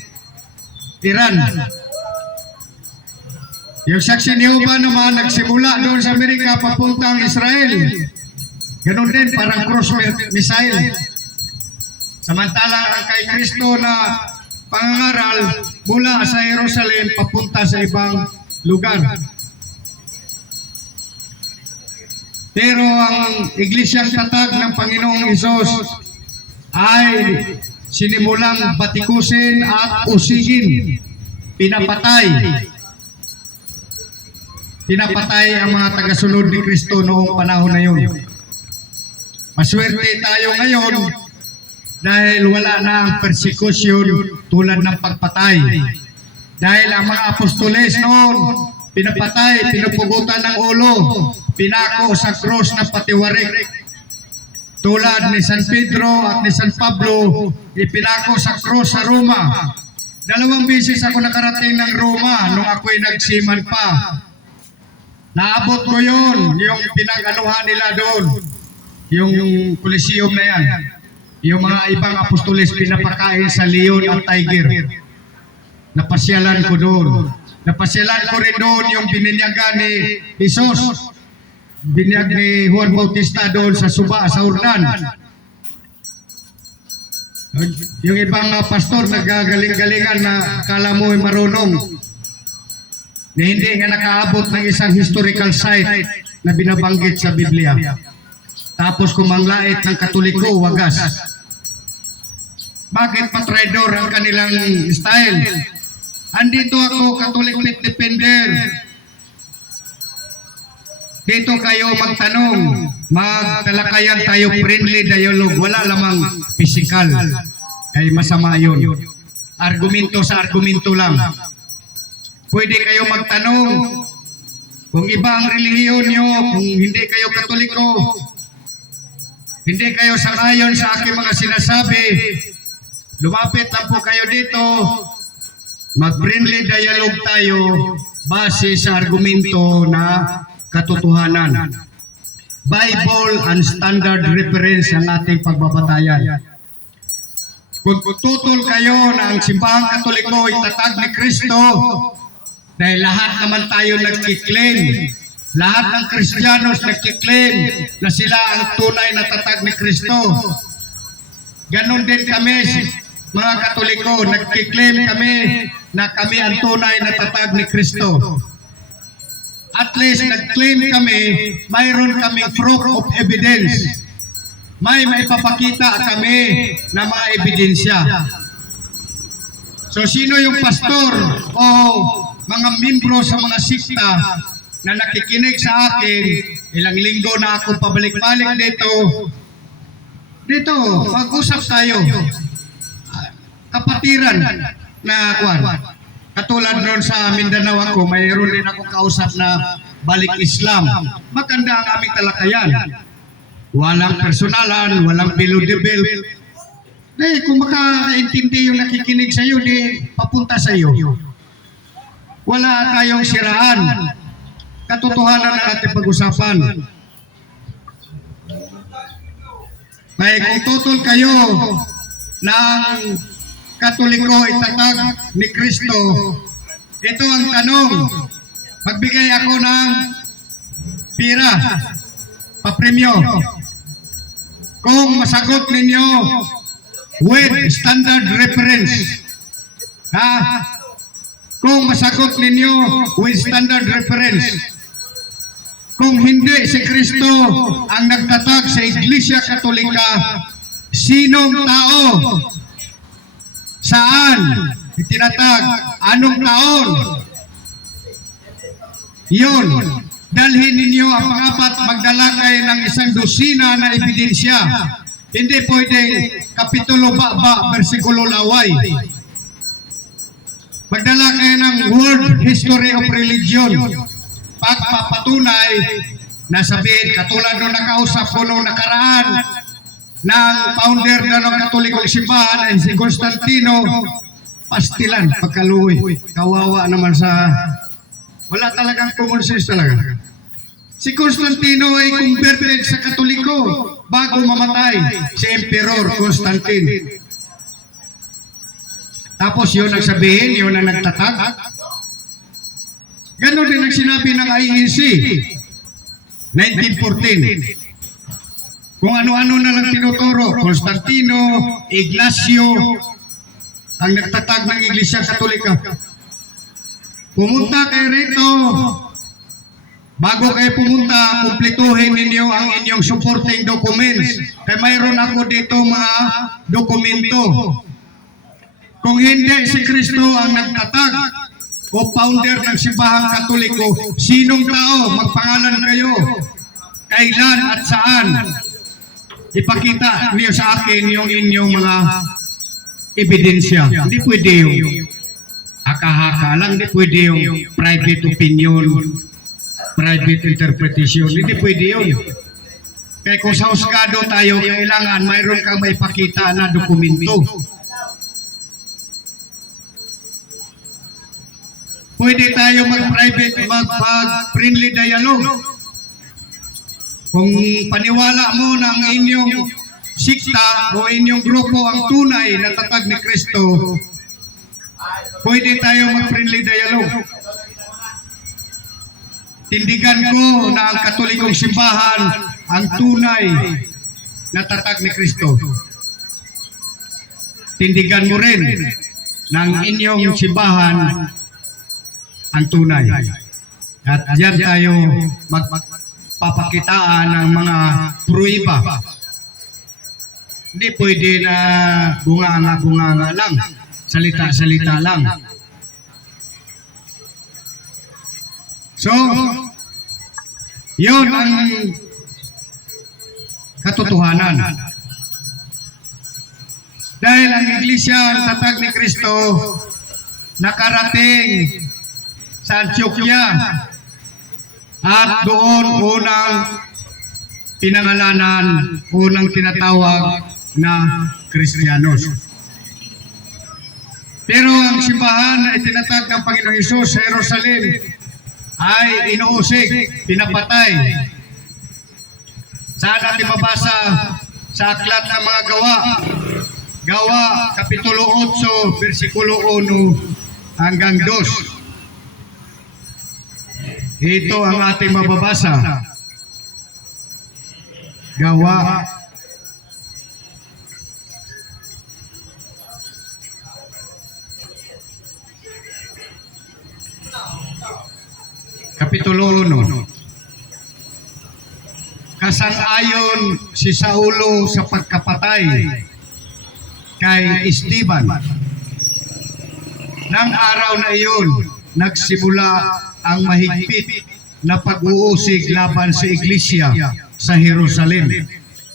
Iran. Yung Saksi ni Jehovah naman nagsimula doon sa Amerika papuntang Israel. Ganun din, parang cruise missile. Samantala ang kay Kristo na pangangaral mula sa Jerusalem papunta sa ibang lugar. Pero ang iglesyang tatag ng Panginoong Hesus ay sinimulang batikusin at usigin, pinapatay ang mga tagasunod ni Kristo noong panahon na yun. Maswerte tayo ngayon dahil wala na ang persecution tulad ng pagpatay. Dahil ang mga apostoles noon, pinapatay, pinupugutan ng ulo, pinako sa krus ng patiwarik. Tulad ni San Pedro at ni San Pablo, ipinako sa krus sa Roma. 2 beses ako nakarating ng Roma nung ako'y nagsiman pa. Naabot ko yun, yung pinag-anuhan nila doon, yung Coliseum na yan. Yung mga ibang apostoles pinapakain sa leon at tiger. Napasyalan ko doon. Napasyalan ko rin doon yung bininyagan ni Jesus. Binyag ni Juan Bautista doon sa Suba, sa Urdan. Yung ibang pastor nagagaling-galingan na akala mo ay marunong. Na hindi nga nakaabot ng isang historical site na binabanggit sa Biblia. Tapos kumanglait ng Katoliko, wagas. Bakit patraidor ang kanilang style? Andito ako, Catholic Faith Defender. Dito kayo magtanong, magtalakayan tayo, friendly dialogue, wala lamang physical. Ay masama yun. Argumento sa argumento lang. Pwede kayo magtanong, kung iba ang relihiyon nyo, kung hindi kayo Katoliko, hindi kayo sangayon sa aking mga sinasabi, lumapit lang po kayo dito, mag-friendly dialogue tayo base sa argumento na katotohanan. Bible and standard reference ang ating pagbabatayan. Kung tutol kayo na ang simbahang Katoliko ay tatag ni Kristo, dahil lahat naman tayo nagkiklaim, lahat ng Kristiyanos nagkiklaim na sila ang tunay na tatag ni Kristo. Ganon din kami, mga Katoliko, nagkiklaim kami na kami ang tunay na tatag ni Kristo. At least nag-claim kami, mayroon kaming proof of evidence. May maipapakita kami na mga ebidensya. So sino yung pastor o mga membro sa mga sikta na nakikinig sa akin, ilang linggo na ako pabalik-balik dito, mag-usap tayo. Kapatiran na kwan. Katulad doon sa Mindanao ako, mayroon din ako kausap na balik Islam. Maganda ang aming talakayan. Walang personalan, walang bilo-debil. Kung makakaintindi yung nakikinig sa iyo, di papunta sa iyo. Wala tayong siraan. Katotohanan ang ating pag-usapan. Kung tutol kayo ng Katoliko itatag ni Kristo, ito ang tanong. Magbigay ako ng pira, papremyo. Kung masagot ninyo with standard reference, kung masagot ninyo with standard reference, kung hindi si Kristo ang nagtatag sa Iglesia Katolika, sinong tao? Saan itinatag? Anong taon? Yun, dalhin ninyo ang pangapat, magdala kayo ng 100 na ebidensya. Hindi pwedeng kapitulo ba, versikulo laway. Magdala kayo ng World History of Religion. Pagpapatunay na sabihin, katulad nung nakausap ko nung nakaraan ng founder na ng Katolikong Simbahan ay si Constantino, pastilan, pagkaluwi. Kawawa naman sa... Wala talagang common sense talaga. Si Constantino ay converted sa Katoliko bago mamatay si Emperor Constantine. Tapos yun ang sabihin, yun ang nagtatag. Ganon din ang sinabi ng IEC, 1914. Kung ano-ano na lang tinuturo, Constantino, Ignacio, ang nagtatag ng Iglesia Katolika. Pumunta kayo rito. Bago kayo pumunta, kumpletuhin ninyo ang inyong supporting documents. Kaya mayroon ako dito mga dokumento. Kung hindi si Kristo ang nagtatag o founder ng Simbahang Katoliko, sinong tao? Magpangalan kayo. Kailan at saan? Ipakita niyo sa akin yung inyong mga ebidensya. Hindi pwede yung haka-haka lang, hindi pwede yung private opinion, private interpretation, hindi pwede yun. Kaya kung sa husgado tayo, kailangan mayroon kang maipakita na dokumento. Pwede tayo mag-private, mag-friendly dialogue. Kung paniwala mo ng inyong sikta o inyong grupo ang tunay na tatag ni Kristo, pwede tayo mag-friendly dialogue. Tindigan ko na ang Katolikong Simbahan ang tunay na tatag ni Kristo. Tindigan mo rin ng inyong simbahan ang tunay. At diyan tayo magpapakitaan ng mga pruiba. Hindi pwede na bunganga-bunganga lang. Salita-salita lang. So, yun ang katotohanan. Dahil ang Iglesia, ang tatag ni Kristo, nakarating sa Antioquia at doon unang pinangalanan, unang tinatawag na Kristiyanos. Pero ang simbahan na itinatag ng Panginoong Hesus sa Jerusalem ay inuusig, pinapatay. Saan natin mabasa sa aklat ng mga gawa? Gawa, Kapitulo 8, versikulo 1 hanggang 2. Ito ang ating mababasa. Gawa, Kapitulo 1. Kasang-ayon si Saulo sa pagkapatay kay Esteban. Nang araw na iyon, nagsimula ang mahigpit na pag-uusig laban sa Iglesia sa Jerusalem.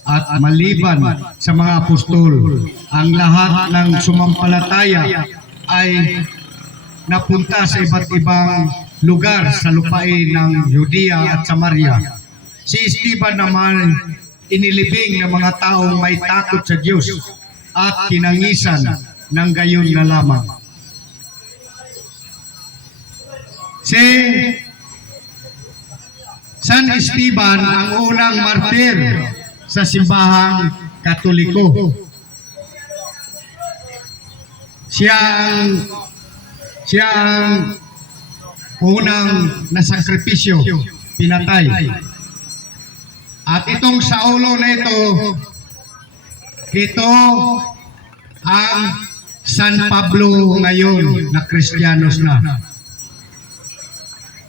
At maliban sa mga apostol, ang lahat ng sumampalataya ay napunta sa iba't ibang lugar sa lupain ng Judea at Samaria. Si Esteban naman inilibing ng mga taong may takot sa Diyos at kinangisan ng gayon na lamang. Si San Esteban ang unang martir sa simbahang Katoliko. Siya ang unang nasakripisyo, pinatay. At itong Saulo na ito ang San Pablo ngayon na Kristiyanos na.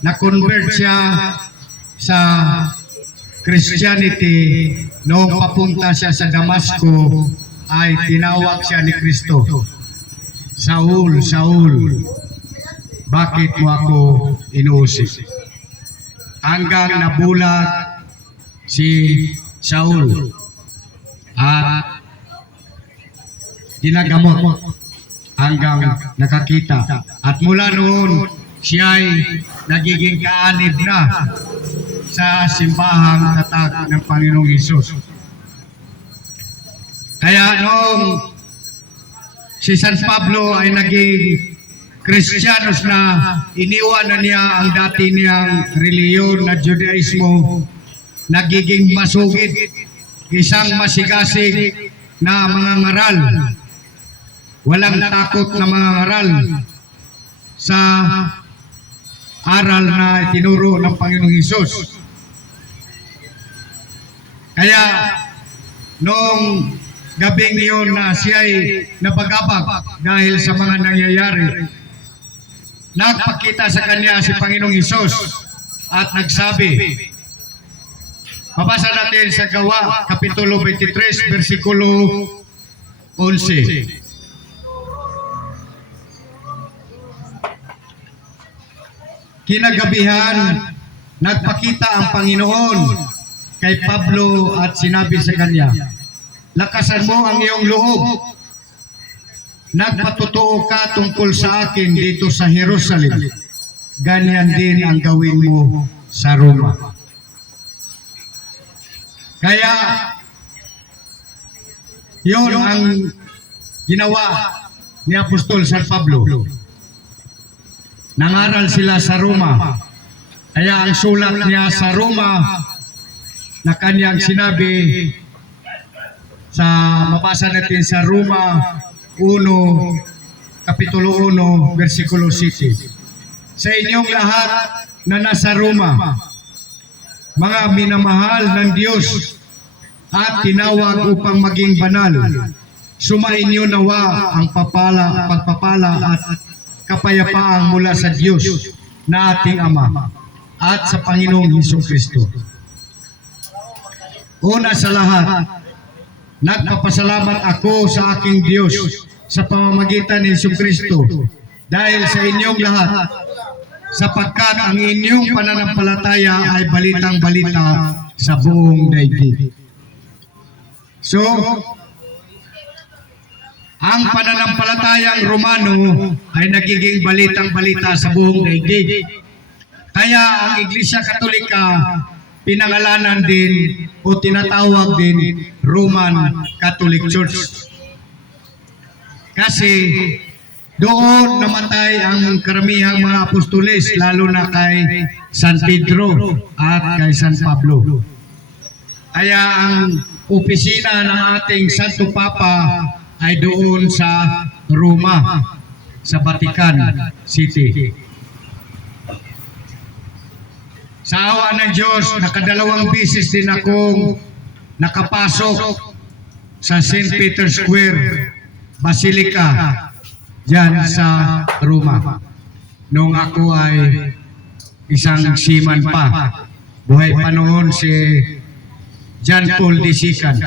Na-convert siya sa Christianity noong papunta siya sa Damasco ay tinawag siya ni Kristo. Saul, Saul, bakit mo ako inuusig? hanggang nabulat si Saul at ginagamot hanggang nakakita. At mula noon, siya ay nagiging kaanib na sa simbahang tatag ng Panginoong Hesus. Kaya noong si San Pablo ay naging Kristiyanos na, iniwan na niya ang dati niyang reliyon na Judaismo, nagiging masugid, isang masigasig na mga ngaral, walang takot na mga ngaral sa aral na itinuro ng Panginoong Hesus. Kaya noong gabing iyon na siya ay nabagabag dahil sa mga nangyayari, nagpakita sa kanya si Panginoong Hesus at nagsabi, mabasa natin sa Gawa, Kapitulo 23, versikulo 11. Kinagabihan, nagpakita ang Panginoon kay Pablo at sinabi sa kanya, lakasan mo ang iyong loob. Nagpatotoo ka tungkol sa akin dito sa Jerusalem. Ganyan din ang gawin mo sa Roma. Kaya, yun ang ginawa ni Apostol San Pablo. Nangaral sila sa Roma. Kaya ang sulat niya sa Roma na kanyang sinabi sa mabasa natin sa Roma 1, Kapitulo 1, versikulo 7. Sa inyong lahat na nasa Roma, mga minamahal ng Diyos at tinawag upang maging banal, sumainyo nawa ang pagpapala at kapayapaang mula sa Diyos na ating Ama at sa Panginoong Hesukristo. Una sa lahat, nagpapasalamat ako sa aking Diyos sa pamamagitan ni Hesukristo dahil sa inyong lahat, sapagkat ang inyong pananampalataya ay balitang-balita sa buong daigdig. So, ang pananampalatayang Romano ay nagiging balitang-balita sa buong daigdig. Kaya ang Iglesia Katolika pinangalanan din o tinatawag din Roman Catholic Church. Kasi doon namatay ang karamihang mga apostoles, lalo na kay San Pedro at kay San Pablo. Kaya ang opisina ng ating Santo Papa ay doon sa Roma, sa Vatican City. Sa awa ng Diyos, nakadalawang bisis din akong nakapasok sa St. Peter's Square Basilica dyan sa Roma. Noong ako ay isang seaman pa. Buhay pa noon si John Paul Disikan.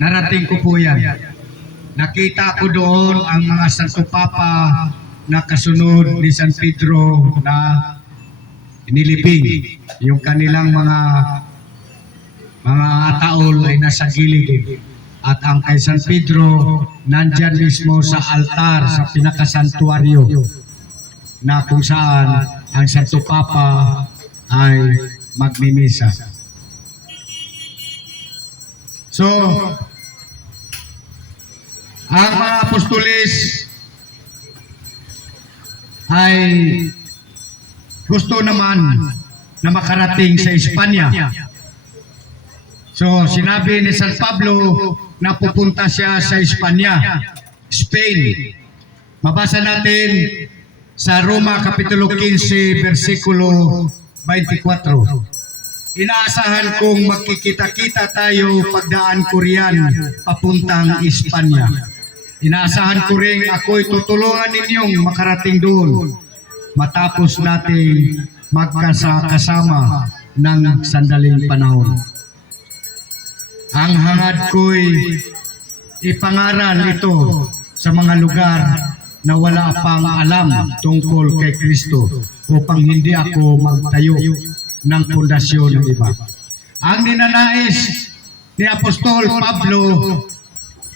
Narating ko po yan. Nakita ko doon ang mga Santo Papa na kasunod ni San Pedro na nilibing. Yung kanilang mga ataol ay nasa gilid. At ang kay San Pedro nandyan mismo sa altar, sa pinakasantuaryo, na kung saan ang Santo Papa ay magmimisa. So, ang mga apostoles ay gusto naman na makarating sa Espanya. So, sinabi ni San Pablo na pupunta siya sa Espanya, Spain. Mabasa natin sa Roma Kapitulo 15, versikulo 24. Inaasahan kong magkikita-kita tayo pagdaan ko riyan papuntang Espanya. Inaasahan ko rin ako'y tutulungan ninyong makarating doon matapos nating magkasama ng sandaling panahon. Ang hangad ko'y ipangaral ito sa mga lugar na wala pang alam tungkol kay Kristo upang hindi ako magtayo ng pundasyon ng iba. Ang ninanais ni Apostol Pablo,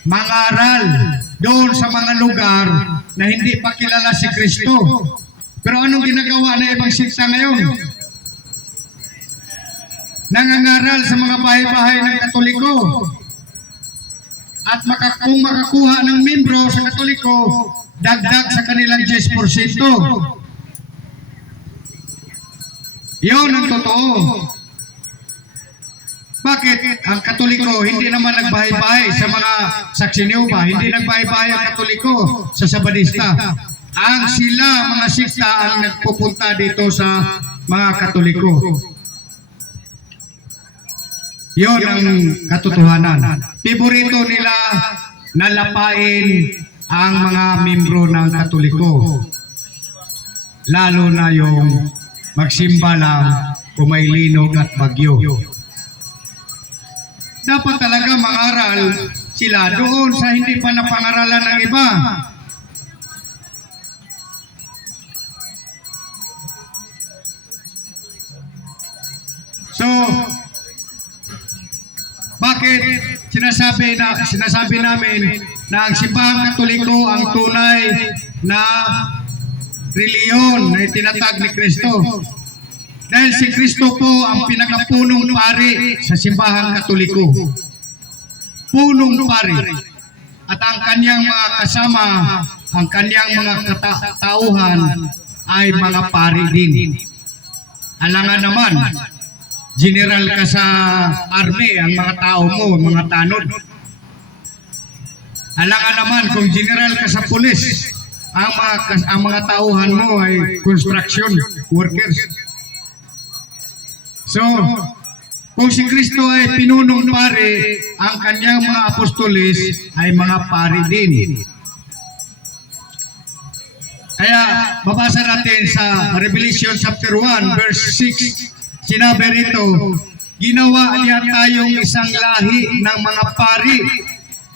mangaral doon sa mga lugar na hindi pa kilala si Kristo. Pero anong ginagawa ng ibang sikta ngayon? Nangangaral sa mga bahay-bahay ng Katoliko. At kung makakuha ng membro sa Katoliko, dagdag sa kanilang 10%. Yun ang totoo. Bakit? Ang Katoliko hindi naman nagbahay-bahay sa mga Saksiniuba, hindi nagbahay-bahay ang Katoliko sa Sabadista. Ang sila, mga sikta, ang nagpupunta dito sa mga Katoliko. Yun ang katotohanan. Piborito nila nalapain ang mga membro ng Katoliko. Lalo na yung magsimba lang kung may linog at bagyo. Dapat talaga mangaral sila doon sa hindi pa napangaralan ng iba. So, bakit sinasabi namin na ang simbahang Katoliko ang tunay na reliyon na itinatag ni Kristo? Dahil si Kristo po ang pinakapunong pari sa simbahang Katoliko. Punong pari. At ang kanyang mga kasama, ang kanyang mga katauhan ay mga pari din. Alangan naman, general ka sa army, ang mga tao mo, mga tanod. Alangan naman kung general ka sa pulis, ang mga tauhan mo ay construction workers. So, kung si Kristo ay pinunong pare, ang kanyang mga apostoles ay mga pare din. Kaya, babasa natin sa Revelation chapter 1, verse 6, sinabi rito, ginawa niya tayong isang lahi ng mga pari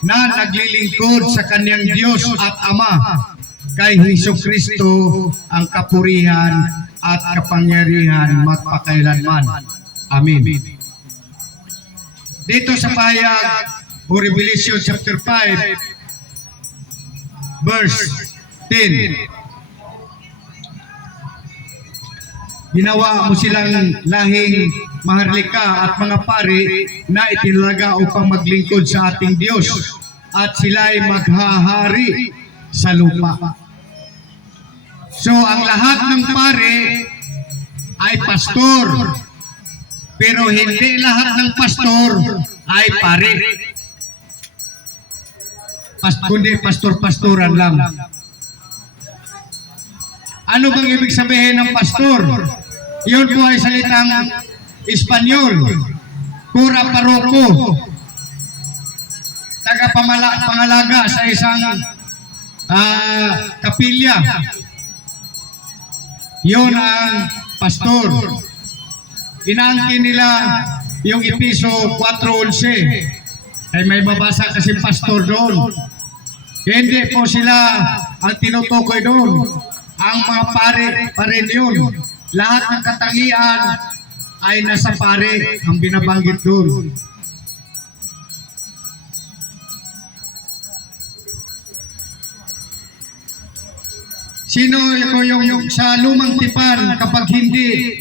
na naglilingkod sa kanyang Diyos at Ama. Kay Hesukristo ang kapurihan at kapangyarihan magpakailanman. Amen. Dito sa pahayag o Revelation chapter 5 verse 10, ginawa mo silang lahing maharlika at mga pari na itinalaga upang maglingkod sa ating Diyos at sila'y maghahari sa lupa. So, ang lahat ng pare ay pastor. Pero hindi lahat ng pastor ay pare. Kundi pastor-pastoran lang. Ano bang ibig sabihin ng pastor? Yun po ay salitang Espanyol. Cura paroko. Tagapangalaga sa isang kapilya. Yun ang pastor. Inaangkin nila yung Episo 4:11. Ay may mabasa kasi pastor doon. Hindi po sila ang tinutukoy doon. Ang mga pare yun. Lahat ng katangian ay nasa pare ang binabanggit doon. Sino yung sa lumang tipan kapag hindi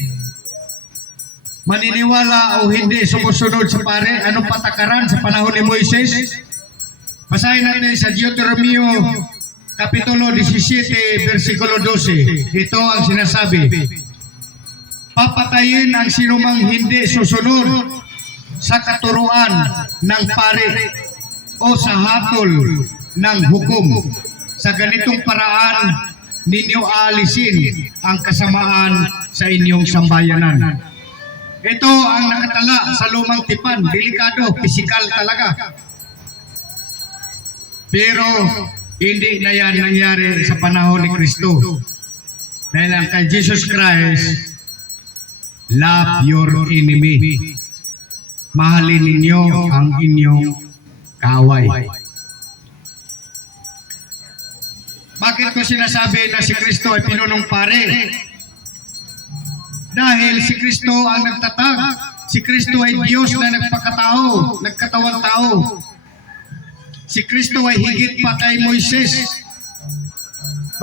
maniniwala o hindi sumusunod sa pare, anong patakaran sa panahon ni Moises? Basahin natin sa Deuteronomio Kapitulo 17, versikulo 12. Ito ang sinasabi. Papatayin ang sinumang hindi susunod sa katuruan ng pare o sa hatol ng hukom. Sa ganitong paraan, ninyo aalisin ang kasamaan sa inyong sambayanan. Ito ang nakatala sa lumang tipan. Delikado, pisikal talaga. Pero hindi na yan nangyari sa panahon ni Kristo. Dahil ang kay Jesus Christ, love your enemy. Mahalin ninyo ang inyong kaaway. Bakit Bakit ko sinasabi na si Kristo ay pinunong pare? Dahil si Kristo ang nagtatag. Si Kristo ay Diyos na nagpakatao, nagkatawang tao. Si Kristo ay higit pa kay Moises.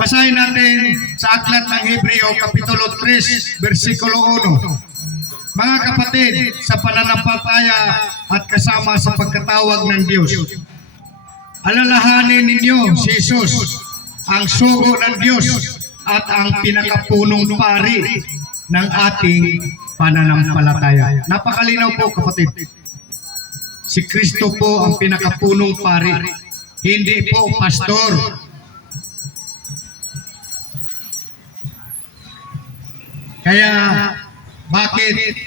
Basahin natin sa aklat ng Hebreo, Kapitulo 3, versikulo 1. Mga kapatid, sa pananampalataya at kasama sa pagkatawag ng Diyos, alalahanin ninyo si Jesus, ang sugo ng Diyos at ang pinakapunong pari ng ating pananampalataya. Napakalinaw po, kapatid. Si Kristo po ang pinakapunong pari, hindi po pastor. Kaya, bakit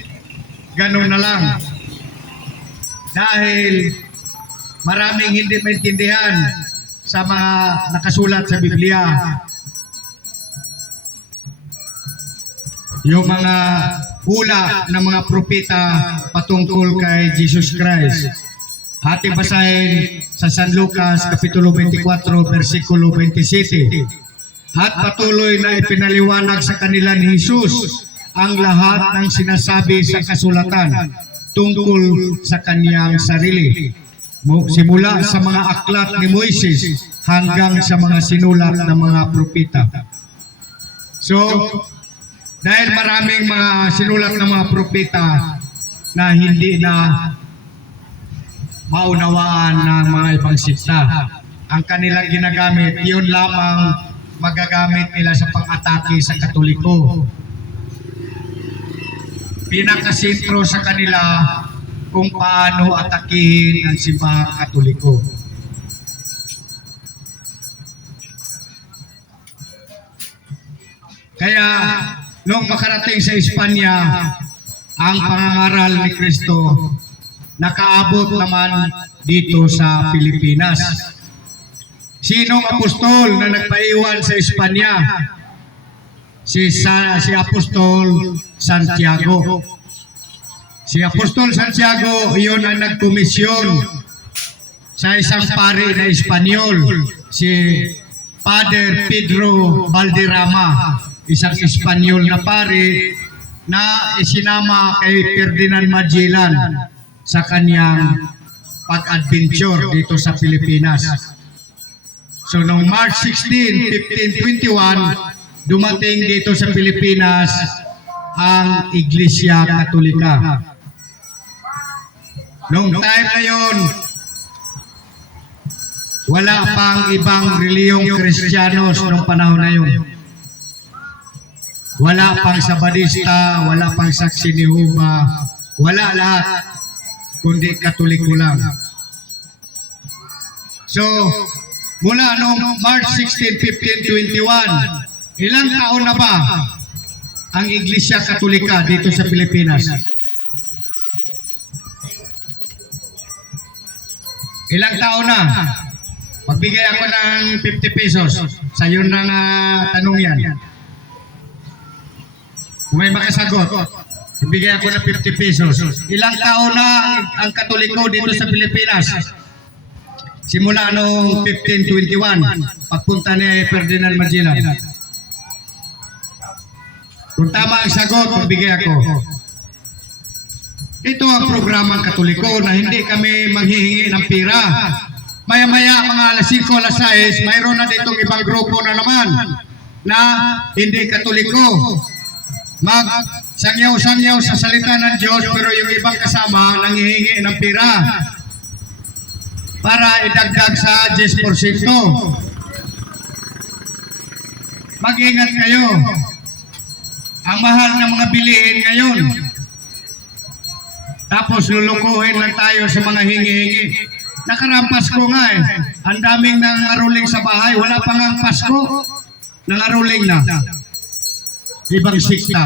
ganun na lang? Dahil maraming hindi maintindihan sa mga nakasulat sa Biblia. Yung mga hula ng mga propeta patungkol kay Jesus Christ. Ating basahin sa San Lucas, Kapitulo 24, versikulo 27. At patuloy na ipinaliwanag sa kanila ni Jesus ang lahat ng sinasabi sa kasulatan tungkol sa kaniyang sarili. Simula sa mga aklat ni Moises hanggang sa mga sinulat ng mga propeta. So, dahil maraming mga sinulat ng mga propeta na hindi na maunawaan ng mga ibang sikta, ang kanilang ginagamit, yun lamang magagamit nila sa pang-atake sa Katoliko. Pinakasentro sa kanila kung paano atakihin ang simbahang Katoliko. Kaya, nung makarating sa Espanya, ang pangangaral ni Kristo, nakaabot naman dito sa Pilipinas. Sinong apostol na nagpaiwan sa Espanya? Si Apostol Santiago. Si Apostol Santiago, iyon ang nagkomisyon sa isang pari na Espanyol, si Father Pedro Valderrama, isang Espanyol na pari na isinama kay Ferdinand Magellan sa kanyang pag-adventure dito sa Pilipinas. So, noong March 16, 1521, dumating dito sa Pilipinas ang Iglesia Katolika. Noong time na yon, wala pang ibang reliyong Kristiyanos noong panahon na yon. Wala pang Sabadista, wala pang Saksi ni Jehovah, wala lahat, kundi Katoliko lang. So, mula noong March 16, 1521, ilang taon na ba ang Iglesia Katolika dito sa Pilipinas? Ilang taon na? Magbigay ako ng 50 pesos. Sa iyo na tanong yan. Kung may makasagot, magbigay ako ng 50 pesos. Ilang taon na ang Katoliko dito sa Pilipinas? Simula noong 1521, pagpunta ni Ferdinand Magellan. Kung tama ang sagot, magbigay ako. Ito ang programang Katoliko na hindi kami manghihingi ng pera. Maya-maya, mga alas 5, alas 6, mayroon na ditong ibang grupo na naman na hindi Katoliko. Mag-sangyaw-sangyaw sa salita ng Diyos, pero yung ibang kasama nanghihingi ng pera para idagdag sa 10%. Mag-ingat kayo. Ang mahal ng mga bilihin ngayon. Tapos lulukuhin lang tayo sa mga hingi-hingi. Nakarampas ko nga eh. Ang daming nangaruling sa bahay. Wala pa nga ang Pasko. Nangaruling na. Ibang sikta.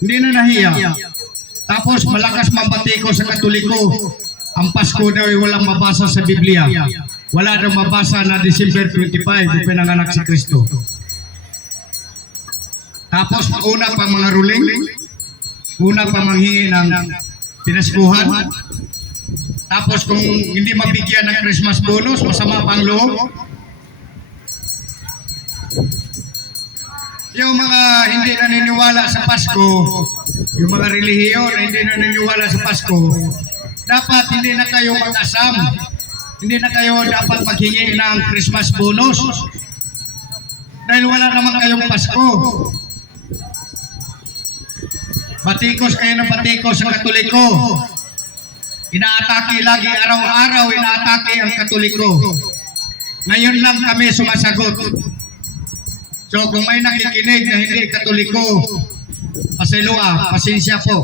Hindi na nahiya. Tapos malakas mambatiko sa Katoliko. Ang Pasko daw ay walang mabasa sa Biblia. Wala daw mabasa na December 25, pinanganak si Kristo. Tapos una pa mga ruling, una pa manghingi ng pinaskuhan. Tapos kung hindi mabigyan ng Christmas bonus, masama pang loob. Yung mga hindi naniniwala sa Pasko, yung mga relihiyon na hindi naniniwala sa Pasko, dapat hindi na kayo mag-asam. Hindi na kayo dapat maghingi ng Christmas bonus. Dahil wala naman kayong Pasko. Batikos kayo ng batikos sa Katoliko. Inaatake lagi araw-araw, inaatake ang Katoliko. Ngayon lang kami sumasagot. So kung may nakikinig na hindi Katoliko, pasilua, pasensya po.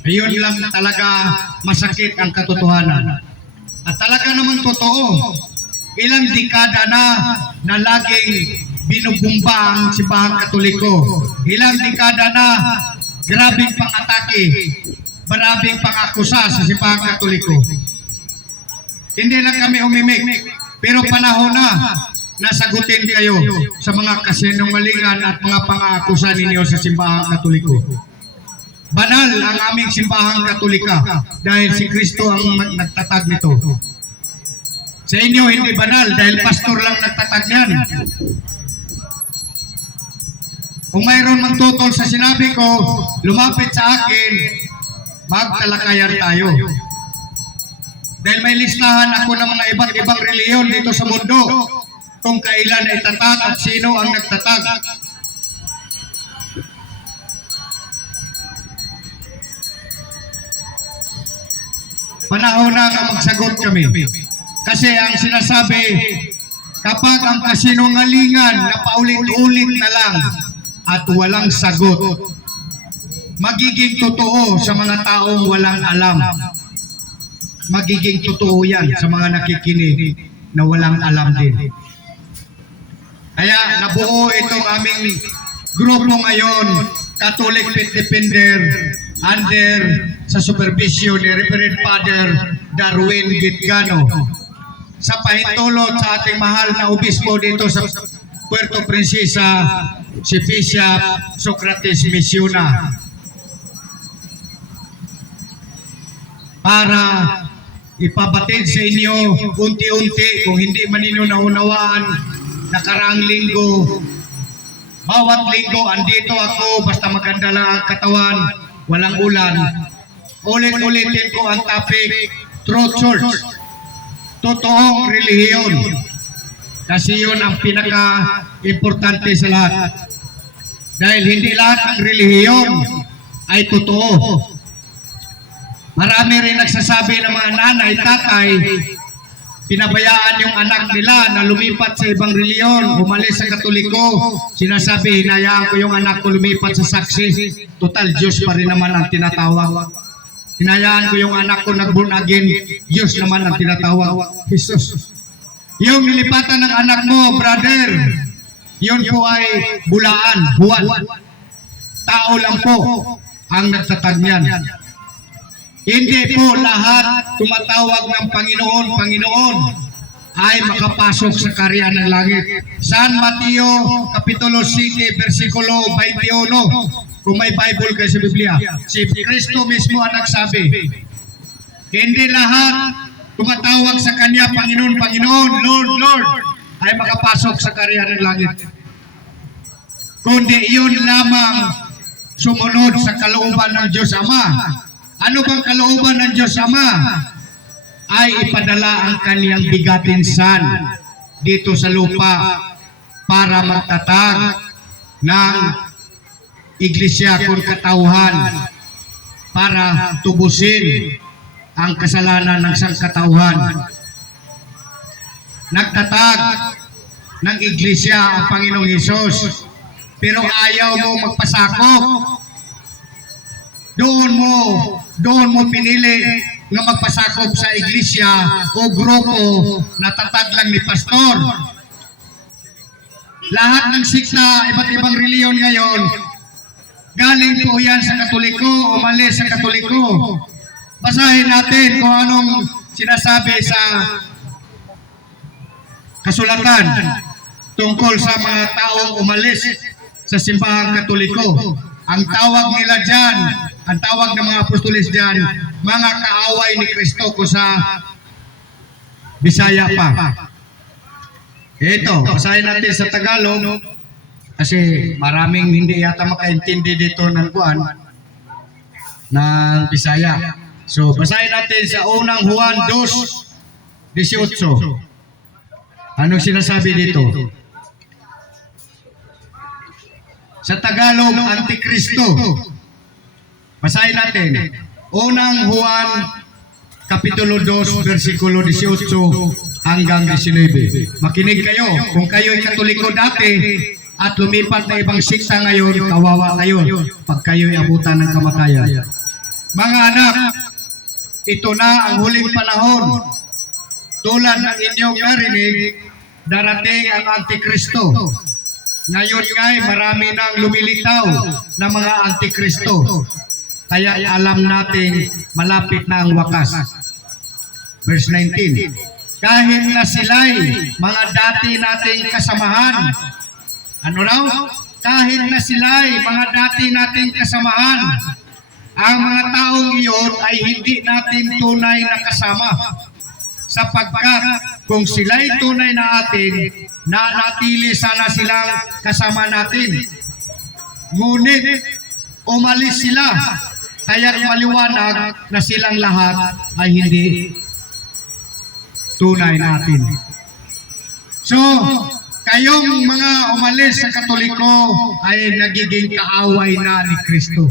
Ayun lang talaga masakit ang katotohanan. At talaga naman totoo, ilang dekada na laging binubumba ang simbahang Katoliko. Ilang dekada na grabing pang-atake, maraming pang-akusa sa simbahang Katoliko. Hindi lang kami umimik, pero panahon na sagutin kayo sa mga kasinungalingan at mga pang-aakusa ninyo sa simbahang Katoliko. Banal ang aming simbahang Katolika dahil si Kristo ang nagtatag nito. Sa inyo hindi banal dahil pastor lang nagtatag yan. Kung mayroon mang tutol sa sinabi ko, lumapit sa akin, magtalakayan tayo. Dahil may listahan ako ng mga iba't ibang reliyon dito sa mundo kung kailan ay tatag at sino ang nagtatag. Panahon na nga magsagot kami. Kasi ang sinasabi, kapag ang kasinungalingan na paulit-ulit na lang at walang sagot, magiging totoo sa mga taong walang alam. Magiging totoo yan sa mga nakikinig na walang alam din. Kaya nabuo itong aming grupo ngayon, Catholic Faith Defender, under sa supervision ni Reverend Father Darwin Gitgano, sa pahintulot sa ating mahal na obispo dito sa Puerto Princesa, si Bishop Socrates Misiuna, para ipabatid sa inyo unti-unti, kung hindi man ninyo naunawaan, nakaraang linggo, bawat linggo andito ako, basta maganda lang ang katawan, walang ulan. Ulit-ulitin ko ang topic, True Church, totoong relihiyon. Kasi yun ang pinaka-importante sa lahat. Dahil hindi lahat ng relihiyon ay totoo. Marami rin nagsasabi ng mga nanay, tatay, pinabayaan yung anak nila na lumipat sa ibang reliyon, umalis sa Katoliko. Sinasabi, hinayaan ko yung anak ko lumipat sa saksi. Total, Diyos pa rin naman ang tinatawag. Hinayaan ko yung anak ko nag-born again, Diyos naman ang tinatawag. Jesus. Yung nilipatan ng anak mo, brother, yun po ay bulaan, buwan. Tao lang po ang nagtatag niyan. Hindi po lahat tumatawag ng Panginoon, Panginoon ay makapasok sa kaharian ng langit. San Mateo, Kapitulo 7, versikulo 21. Kung may Bible kayo sa Biblia, si Kristo mismo ang nagsabi, hindi lahat tumatawag sa Kanya, Panginoon, Panginoon, Lord, Lord, ay makapasok sa kaharian ng langit. Kundi iyon lamang sumunod sa kalooban ng Diyos Ama. Ano bang kalooban ng Diyos Ama? Ay ipadala ang kaniyang bigatin Son dito sa lupa para magtatag ng iglesia kung katauhan, para tubusin ang kasalanan ng sangkatauhan. Nagtatag ng iglesia ang Panginoong Hesus, pero ayaw mo magpasakop. Doon mo pinili nga magpasakop sa iglesia o grupo na tatag lang ni pastor. Lahat ng sikta, iba't ibang reliyon ngayon, galing po yan sa Katoliko, umalis sa Katoliko. Basahin natin kung anong sinasabi sa kasulatan tungkol sa mga taong umalis sa simbahang Katoliko. Ang tawag nila dyan, ang tawag ng mga apostolis dyan, mga kaaway ni Kristo ko sa Bisaya pa. Ito, basahin natin sa Tagalog kasi maraming hindi yata makaintindi dito ng kuan ng Bisaya. So, basahin natin sa unang Juan 2:18. Anong sinasabi dito? Sa Tagalog, Antikristo. Basahin natin. Unang Juan Kapitulo 2, versikulo 18 hanggang 19. Makinig kayo. Kung kayo'y Katoliko dati at lumipat na ibang sikta ngayon, kawawa kayo pag kayo'y abutan ng kamatayan. Mga anak, ito na ang huling panahon. Tulad ng inyong narinig, darating ang Antikristo. Ngayon nga'y marami nang lumilitaw na mga Antikristo. Kaya alam natin malapit na ang wakas. Verse 19. Kahit na sila'y mga dati nating kasamahan. Ano raw? Kahit na sila'y mga dati nating kasamahan. Ang mga taong iyon ay hindi natin tunay na kasama. Sapagkat kung sila'y tunay na atin, nanatili sana silang kasama natin. Ngunit umalis sila, kaya't maliwanag na silang lahat ay hindi tunay natin. So, kayong mga umalis sa Katoliko ay nagiging kaaway na ni Kristo.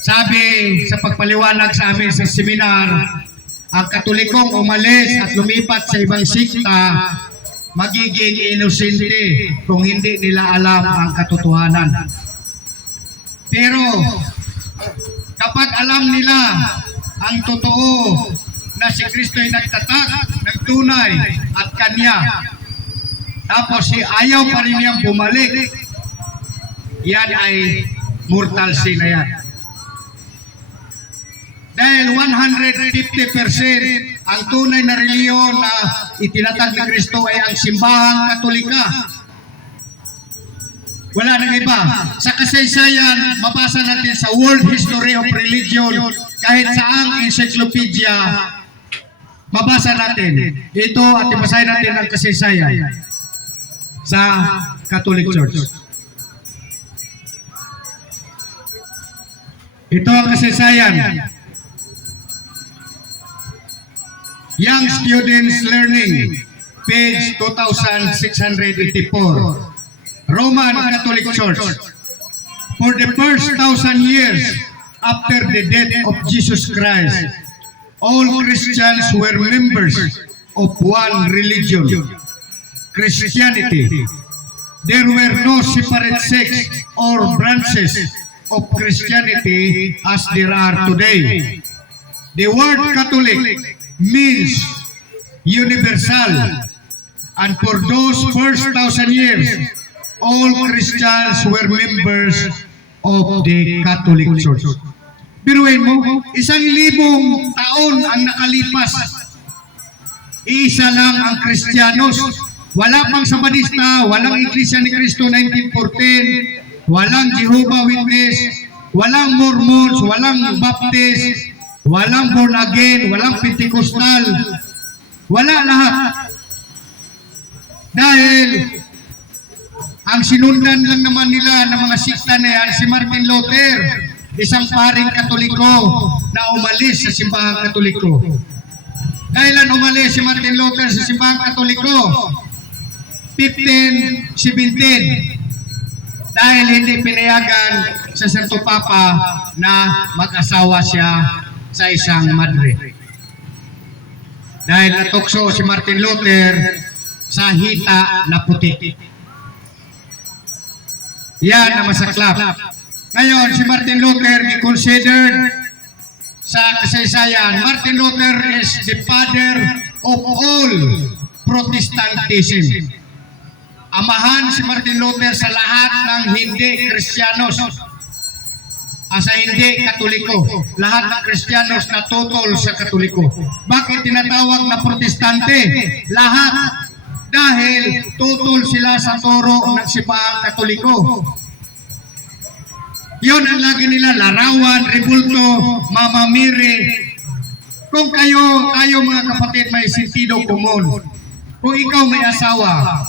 Sabi sa pagpaliwanag sa amin sa seminar, ang Katolikong umalis at lumipat sa ibang sikta, magiging inosente kung hindi nila alam ang katotohanan. Pero kapag alam nila ang totoo na si Kristo ay nagtatag ng tunay at Kanya, tapos ayaw pa rin niyang bumalik, yan ay mortal sin na yan. Dahil 150% ang tunay na reliyon na itinatag ni Kristo ay ang simbahang Katolika. Wala nang iba. Sa kasaysayan, mabasa natin sa World History of Religion, kahit saang encyclopedia, mabasa natin. Ito at ibasahin natin ang kasaysayan sa Catholic Church. Ito ang kasaysayan. Young Students Learning, page 2684. Roman Catholic Church. For the first 1,000 years after the death of Jesus Christ, all Christians were members of one religion, Christianity. There were no separate sects or branches of Christianity as there are today. The word Catholic means universal, and for those first 1,000 years, all Christians were members of the Catholic Church. Biruin mo, 1,000 taon ang nakalipas, isa lang ang Kristiyanos. Wala pang Sabadista, walang Iglesia ni Cristo 1914, walang Jehovah Witness, walang Mormons, walang Baptist, walang born again, walang Pentecostal, wala lahat. Dahil ang sinundan lang naman nila ng mga sikta na yan, si Martin Luther, isang paring Katoliko na umalis sa simbahang Katoliko. Kailan umalis si Martin Luther sa simbahang Katoliko? 1517. Dahil hindi pinayagan sa Santo Papa na mag-asawa siya sa isang madre. Dahil natukso si Martin Luther sa hita na puti. Yan ang masaklap. Ngayon, si Martin Luther i-considered sa kasaysayan, Martin Luther is the father of all Protestantism. Amahan si Martin Luther sa lahat ng hindi Kristiyanos. Sa hindi Katoliko. Lahat ng Kristiyanos na tutol sa Katoliko. Bakit tinatawag na Protestante? Lahat. Dahil tutol sila sa turo ng simbahang Katoliko. Yun ang lagi nila larawan, rebulto, mamamiri. Kung tayo mga kapatid may sentido komon, kung ikaw may asawa,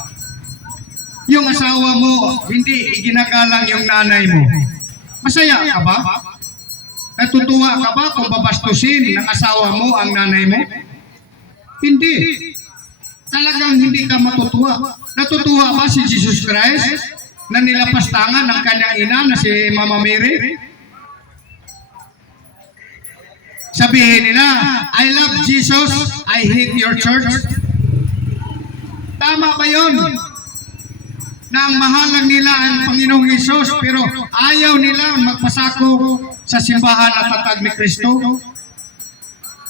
yung asawa mo, hindi iginagalang yung nanay mo, masaya ka ba? Natutuwa ka ba kung babastusin ng asawa mo ang nanay mo? Hindi. Talagang hindi ka matutuwa. Natutuwa ba si Jesus Christ na nilapastangan ng kanyang ina na si Mama Mary? Sabihin nila, I love Jesus, I hate your church. Tama ba yun? Na ang mahalang nila ang Panginoong Hesus, pero ayaw nila magpasako sa simbahan at tatag ni Kristo.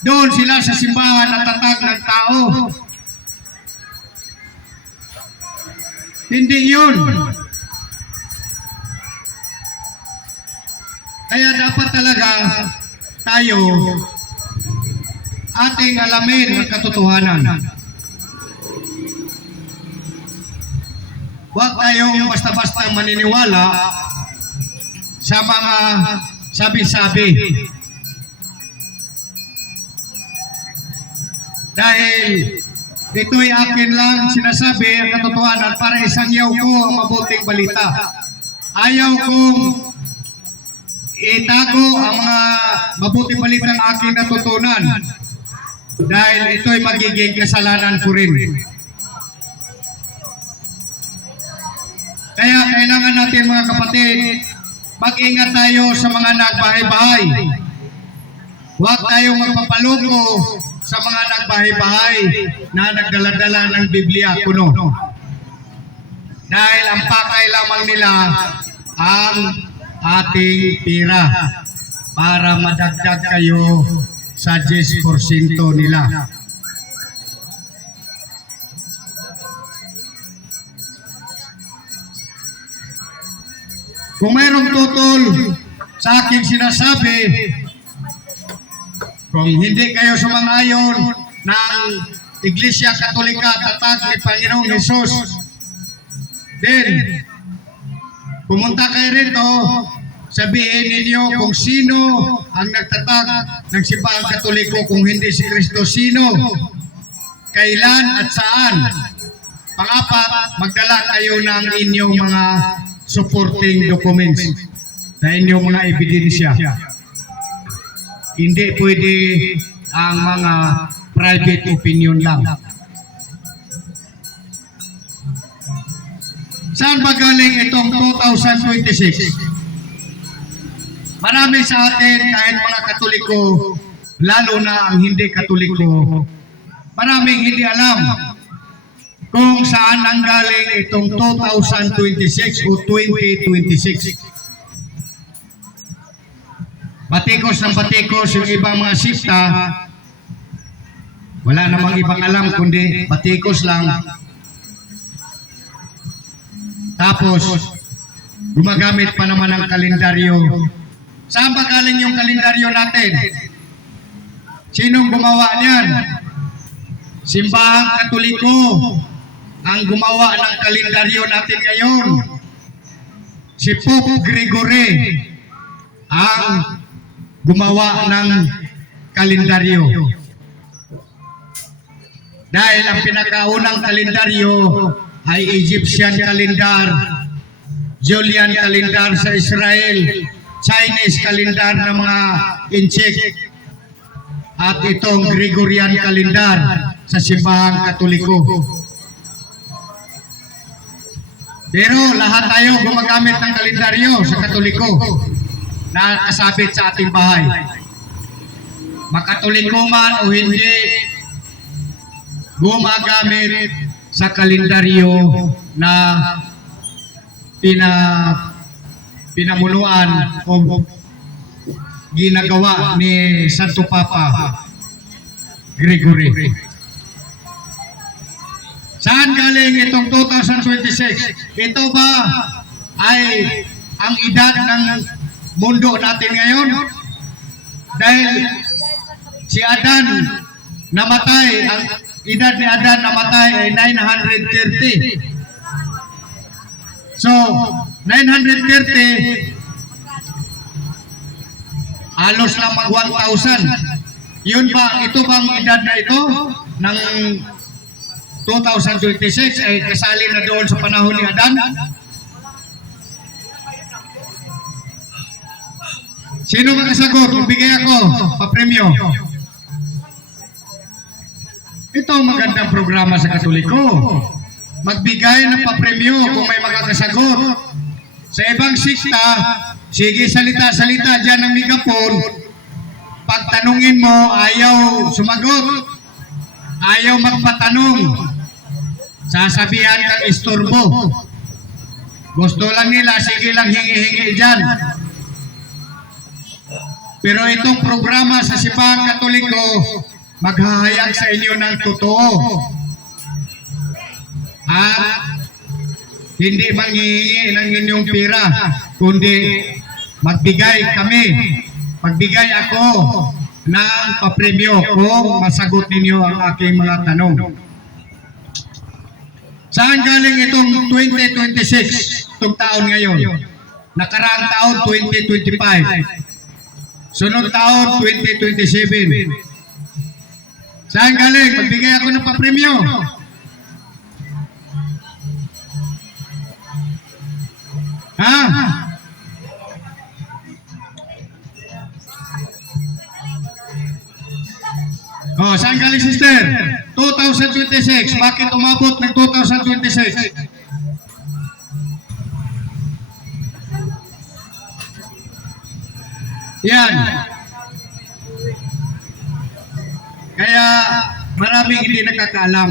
Doon sila sa simbahan at tatag ng tao. Hindi yun. Kaya dapat talaga tayo ating alamin ang katotohanan. Huwag tayong basta-basta maniniwala sa mga sabi-sabi. Dahil ito'y akin lang sinasabi ang katotohanan para isangyaw ko ang mabuting balita. Ayaw kong itago ang mga mabuting balita ng aking natutunan dahil ito'y magiging kasalanan ko rin. Kaya kailangan natin mga kapatid, mag-ingat tayo sa mga nagbahay-bahay. Huwag tayong magpapaloko sa mga nagbahay-bahay na nagdala-dala ng Biblia kuno. Dahil ang pakay lamang nila ang ating pira para madagdag kayo sa 10% nila. Kung mayroong tutol sa aking sinasabi, kung hindi kayo sumang-ayon ng Iglesia Katolika tatag ni Panginoong Hesus, then pumunta kayo rito, sabihin ninyo kung sino ang nagtatag ng simbahang Katoliko, kung hindi si Kristo, sino, kailan at saan. Pang-apat, magdala kayo ng inyong mga supporting documents na inyong mga ebidensya. Hindi pwede ang mga private opinion lang. Saan ba galing itong 2026? Marami sa atin, kahit mga Katoliko, lalo na ang hindi Katoliko, maraming hindi alam kung saan nanggaling itong 2026 o 2026. Batikos ng batikos yung ibang mga sikta, wala namang ibang alam kundi batikos lang. Tapos, gumagamit pa naman ng kalendaryo. Saan ba galing yung kalendaryo natin? Sinong gumawa niyan? Simbahang Katoliko ang gumawa ng kalendaryo natin ngayon. Si Pope Gregory ang gumawa ng kalendaryo. Dahil ang pinakaunang kalendaryo ay Egyptian calendar, Julian calendar sa Israel, Chinese calendar ng mga Inchik, at itong Gregorian calendar sa simbahang Katoliko. Pero lahat tayo gumagamit ng kalendaryo sa Katoliko na kasabit sa ating bahay. Makatoliko man o hindi, gumagamit sa kalendaryo na pinamunuan o ginagawa ni Santo Papa Gregory. Saan galing itong 2026? Ito ba ay ang edad ng mundo natin ngayon? Dahil si Adan namatay, ang edad ni Adan namatay ay 930. So, 930, halos lang mag 1,000. Yun ba, ito bang edad na ito ng 2026 ay kasali na doon sa panahon ni Adan? Sino makasagot? Magbigay ako, papremyo. Ito ang magandang programa sa Katoliko. Magbigay ng papremyo kung may makakasagot. Sa ibang sikta, sige salita-salita dyan ng megapon. Pag tanungin mo, ayaw sumagot. Ayaw magpatanong. Sasabihan kang istorbo. Gusto lang nila, sige lang hingi-hingi dyan. Pero itong programa sa Simbahang Katoliko, maghahayag sa inyo ng totoo. At hindi manghihingi ng inyong pera, kundi magbigay kami, magbigay ako ng papremyo kung masagot ninyo ang aking mga tanong. Saan galing itong 2026, itong taon ngayon? Nakaraang taon, 2025. Sunod taon, 2027. Saan galing? Magbigay ako ng papremyo. Ha? Oh, saan galing, sister? 2026. Bakit umabot ng 2026? Yan. Kaya maraming hindi nakakaalam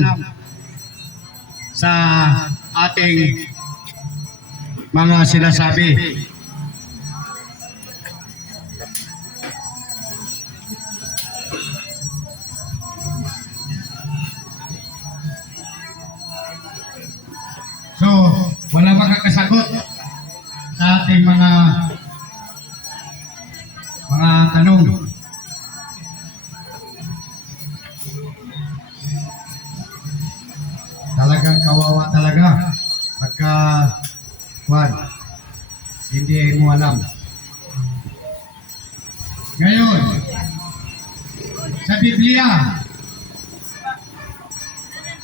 sa ating mga sinasabi. So, wala makakasagot sa ating mga tanong. Talagang kawawa talaga pagka hindi mo alam. Ngayon, sa Biblia,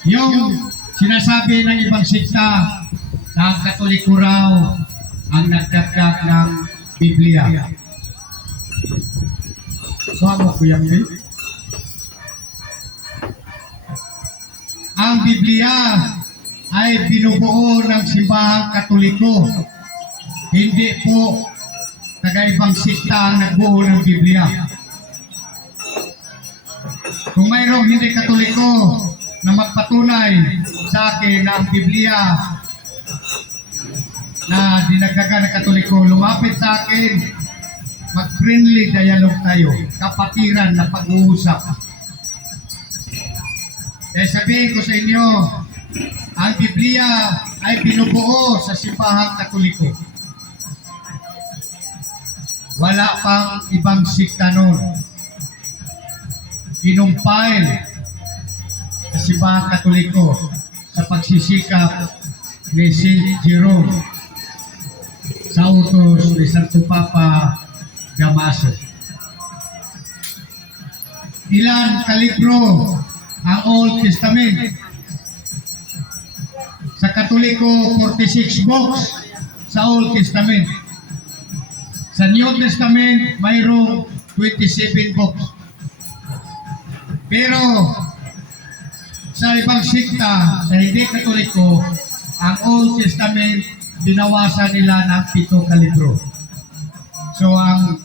yung sinasabi ng ibang sikta na ang Katoliko raw ang nagdagdag ng Biblia. Bago ko yan, ang Biblia ay binubuo ng Simbahang Katoliko. Hindi po taga-ibang sikta ang nagbuo ng Biblia. Kung mayroong hindi Katoliko na magpatunay sa akin na ang Biblia na dinagdagan ng Katoliko, lumapit sa akin, mag-friendly dialogue tayo, kapatiran na pag-uusap. Kaya sabihin ko sa inyo, ang Biblia ay binubuo sa Simbahang Katoliko. Wala pang ibang sikta nun. Kinumpile sa Simbahang Katoliko sa pagsisikap ni Saint Jerome sa utos ni Santo Papa Damaso. Ilan kalibro ang Old Testament? Sa Katoliko, 46 books sa Old Testament. Sa New Testament, mayroong 27 books. Pero sa ibang sikta na hindi Katoliko, ang Old Testament binawasan nila ng 7 kalibro. So ang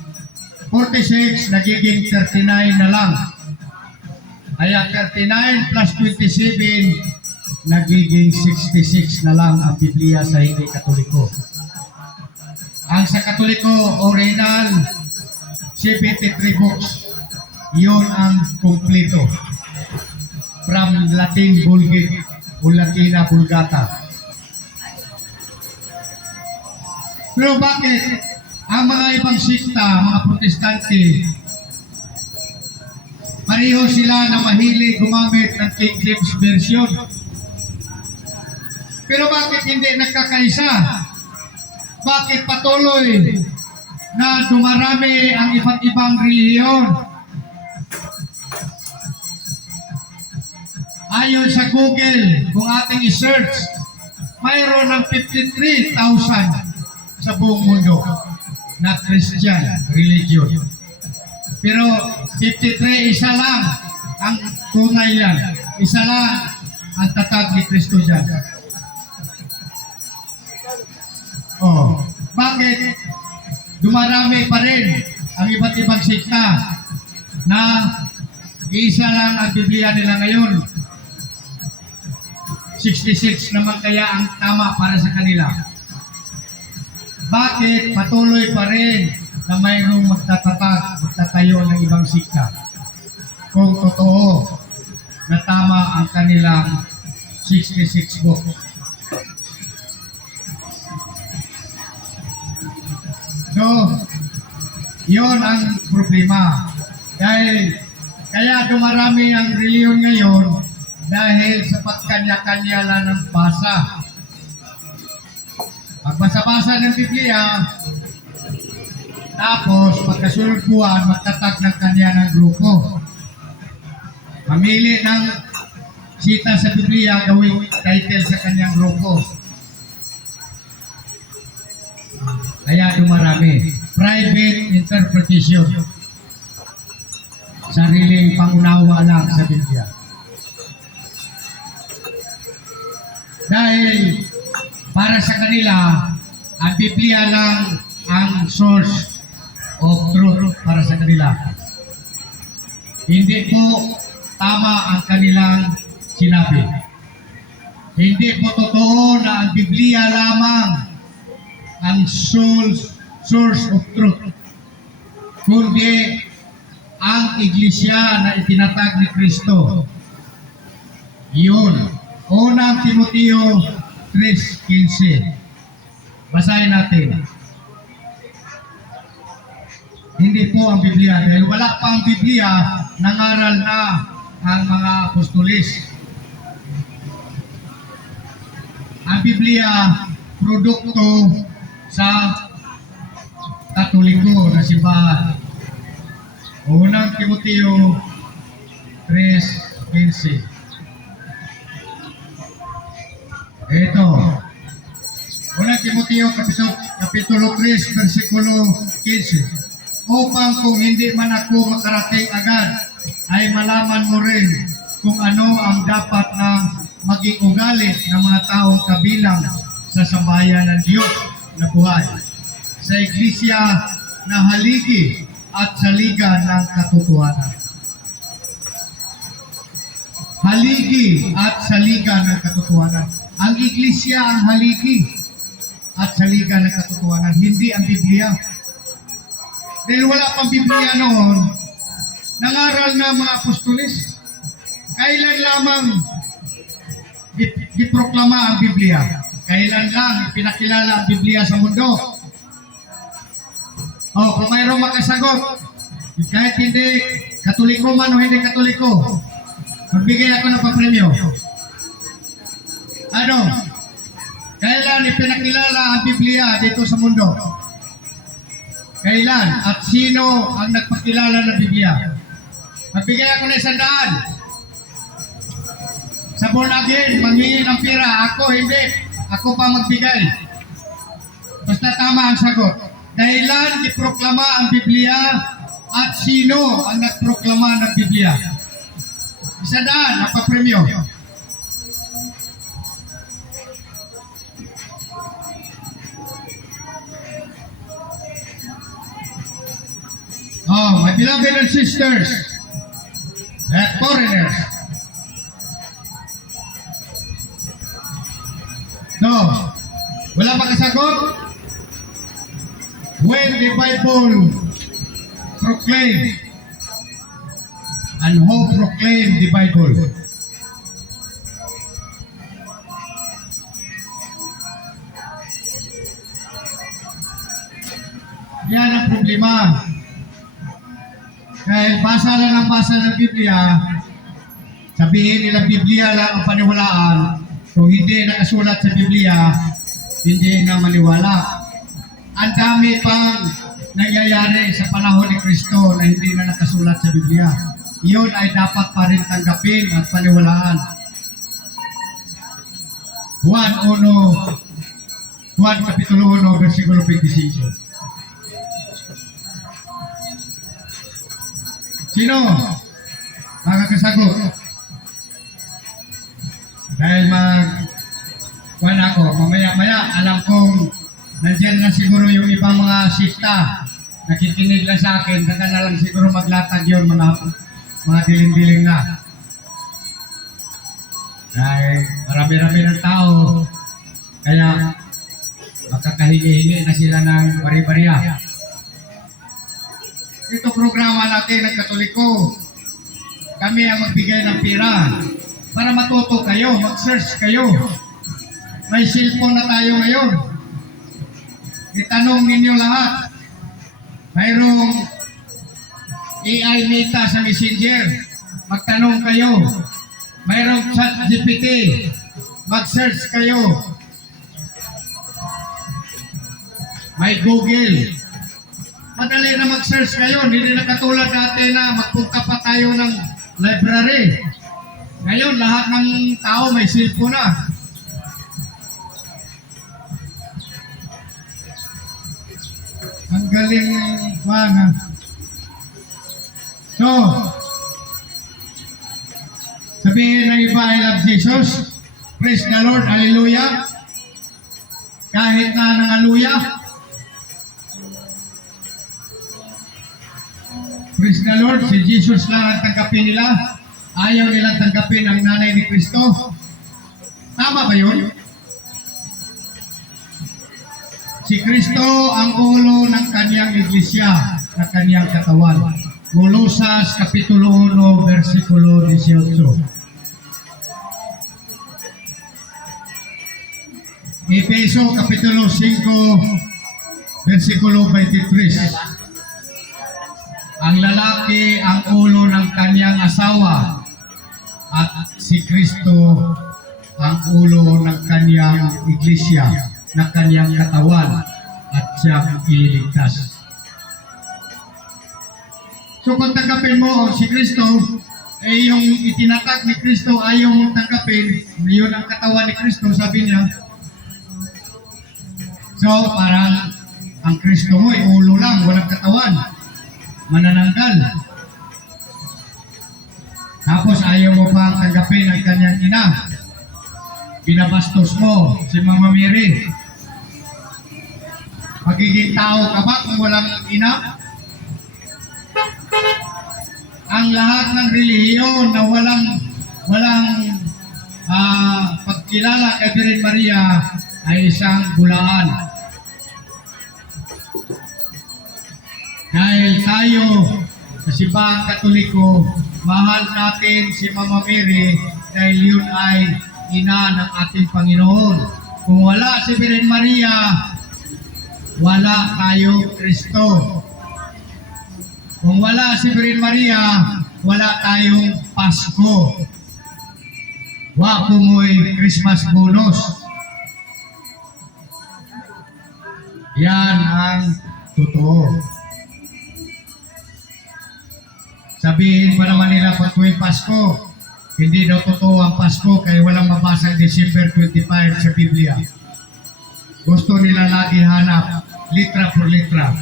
46 nagiging 39 na lang. Kaya 39 plus 27 nagiging 66 na lang ang Biblia sa hindi Katoliko. Ang sa Katoliko, original, 73 books. Yun ang kumpleto. From Latin Vulgate o Latina Vulgata. Pero bakit ang mga ibang sikta, mga protestante, pareho sila na mahilig gumamit ng King James Version? Pero bakit hindi nagkakaisa? Bakit patuloy na dumarami ang iba't ibang relihiyon? Ayon sa Google, kung ating i-search, mayroon ng 53,000 sa buong mundo na Christian religion. Pero 53, isa lang ang tunay yan. Isa lang ang tatag ni Kristo dyan. Oh, bakit dumarami pa rin ang iba't ibang sikta na isa lang ang Biblia nila ngayon? 66 naman kaya ang tama para sa kanila. Bakit patuloy pa rin na mayroong magtatayo ng ibang sikta? Kung totoo na tama ang kanilang 66 books. So, yun ang problema. Dahil, kaya dumarami ang reliyon ngayon dahil sa pagkanya-kanya lang ng basa. Magbasa-basa ng Biblia, tapos pagkasunod buwan, magtatag ng kanya ng grupo. Mamili ng sita sa Biblia, gawing title sa kanyang grupo. Kaya dumarami. Private interpretation. Sariling pangunawa lang sa Biblia. Dahil para sa kanila, ang Biblia lang ang source of truth para sa kanila. Hindi po tama ang kanilang sinabi. Hindi po totoo na ang Biblia lamang ang source of truth, kundi ang iglesia na itinatag ni Kristo. Yun. Unang Timoteo 3:15. Basahin natin. Hindi po ang Biblia. Dahil wala pa ang Biblia, nangaral na ang mga apostolis. Ang Biblia, produkto sa Katoliko na simbahan. Unang Timoteo 3:15. Ito. Unang Timoteo kapitulo 3 versikulo 15. Upang kung hindi man ako makarating agad, ay malaman mo rin kung ano ang dapat na maging ugali ng mga taong kabilang sa sambahayan ng Diyos na buhay, sa iglesia na haligi at saligan ng katotohanan. Haligi at saligan ng katotohanan. Ang iglesia ang haligi at saligan ng katotohanan, hindi ang Biblia. Dahil wala pang Biblia noon, nangaral na mga apostolis. Kailan lamang diproklama ang Biblia? Kailan lang pinakilala ang Biblia sa mundo? O, kung mayroong makasagot, kahit hindi Katoliko man o hindi Katoliko, magbigay ako ng papremyo. Ano? Kailan ipinakilala ang Biblia dito sa mundo? Kailan? At sino ang nagpakilala ng Biblia? Magbigay ako ng 100. Sa born again, manghingi ng pira. Ako, hindi. Ako pa magbigay. Basta tama ang sagot. Kailan iproklama ang Biblia at sino ang nagproklama ng Biblia? 100 ang papremyo. Oh, my beloved and sisters, and foreigners. No, wala pa kasagot? When the Bible proclaimed, and who proclaimed the Bible? Yan ang problema. Dahil basa lang ang basa ng Biblia, sabihin nila Biblia lang ang paniwalaan. Kung hindi nakasulat sa Biblia, hindi na maniwala. Ang dami pang nangyayari sa panahon ni Kristo na hindi na nakasulat sa Biblia. Iyon ay dapat pa rin tanggapin at paniwalaan. Juan Kapitulo 1, versikulo 25. Sino? Makakasagot. Dahil kuwan ako, mamaya-maya, alam kong nandiyan na siguro yung ibang mga sista, nakikinig lang sa akin, saka na lang siguro maglatag yun, mga dilim-dilim na. Dahil marami-rami ng tao, kaya makakahingi-hingi na sila ng bari-bariya. Ito programa natin ng Katoliko. Kami ang magbigay ng pira para matuto kayo, mag-search kayo. May cellphone na tayo ngayon. Itanong ninyo lahat. Mayroong AI Meta sa Messenger. Magtanong kayo. Mayroong ChatGPT. Mag-search kayo. May Google. Madali na mag-search kayo. Hindi na katulad dati na magpunta pa tayo ng library. Ngayon, lahat ng tao may cellphone na. Ang galing mga. So, sabihin ng iba, I love Jesus. Praise the Lord. Hallelujah. Kahit na ng hallelujah. Praise the Lord. Si Jesus lang ang tanggapin nila. Ayaw nilang tanggapin ang nanay ni Kristo. Tama ba yun? Si Kristo ang ulo ng kanyang iglesia, na kanyang katawan. Kolosas Kapitulo 1, versikulo 18. Efeso Kapitulo 5, versikulo 23. Ang lalaki ang ulo ng kanyang asawa at si Kristo ang ulo ng kanyang iglesia, na kanyang katawan at siyang ililigtas. So kung tanggapin mo si Kristo, yung itinatag ni Kristo ayaw mong tanggapin, yun ang katawan ni Kristo, sabi niya. So parang ang Kristo mo ay ulo lang, walang katawan. Manananggal. Tapos ayaw mo pang tanggapin ang kanyang ina. Binabastos mo si Mama Mary. Magiging tao ka ba kung walang ina? Ang lahat ng relihiyon na walang pagkilala kay Virgin Maria ay isang bulaan. Dahil tayo, sa simbahang Katoliko, mahal natin si Mama Mary dahil yun ay ina ng ating Panginoon. Kung wala si Virgin Maria, wala tayo Kristo. Kung wala si Virgin Maria, wala tayong Pasko. Wapo mo'y Christmas bonus. Yan ang totoo. Sabihin pa naman nila pag tuwing Pasko, hindi daw totoo ang Pasko kaya walang mabasang December 25 sa Biblia. Gusto nila lagi hanap, litra por litra.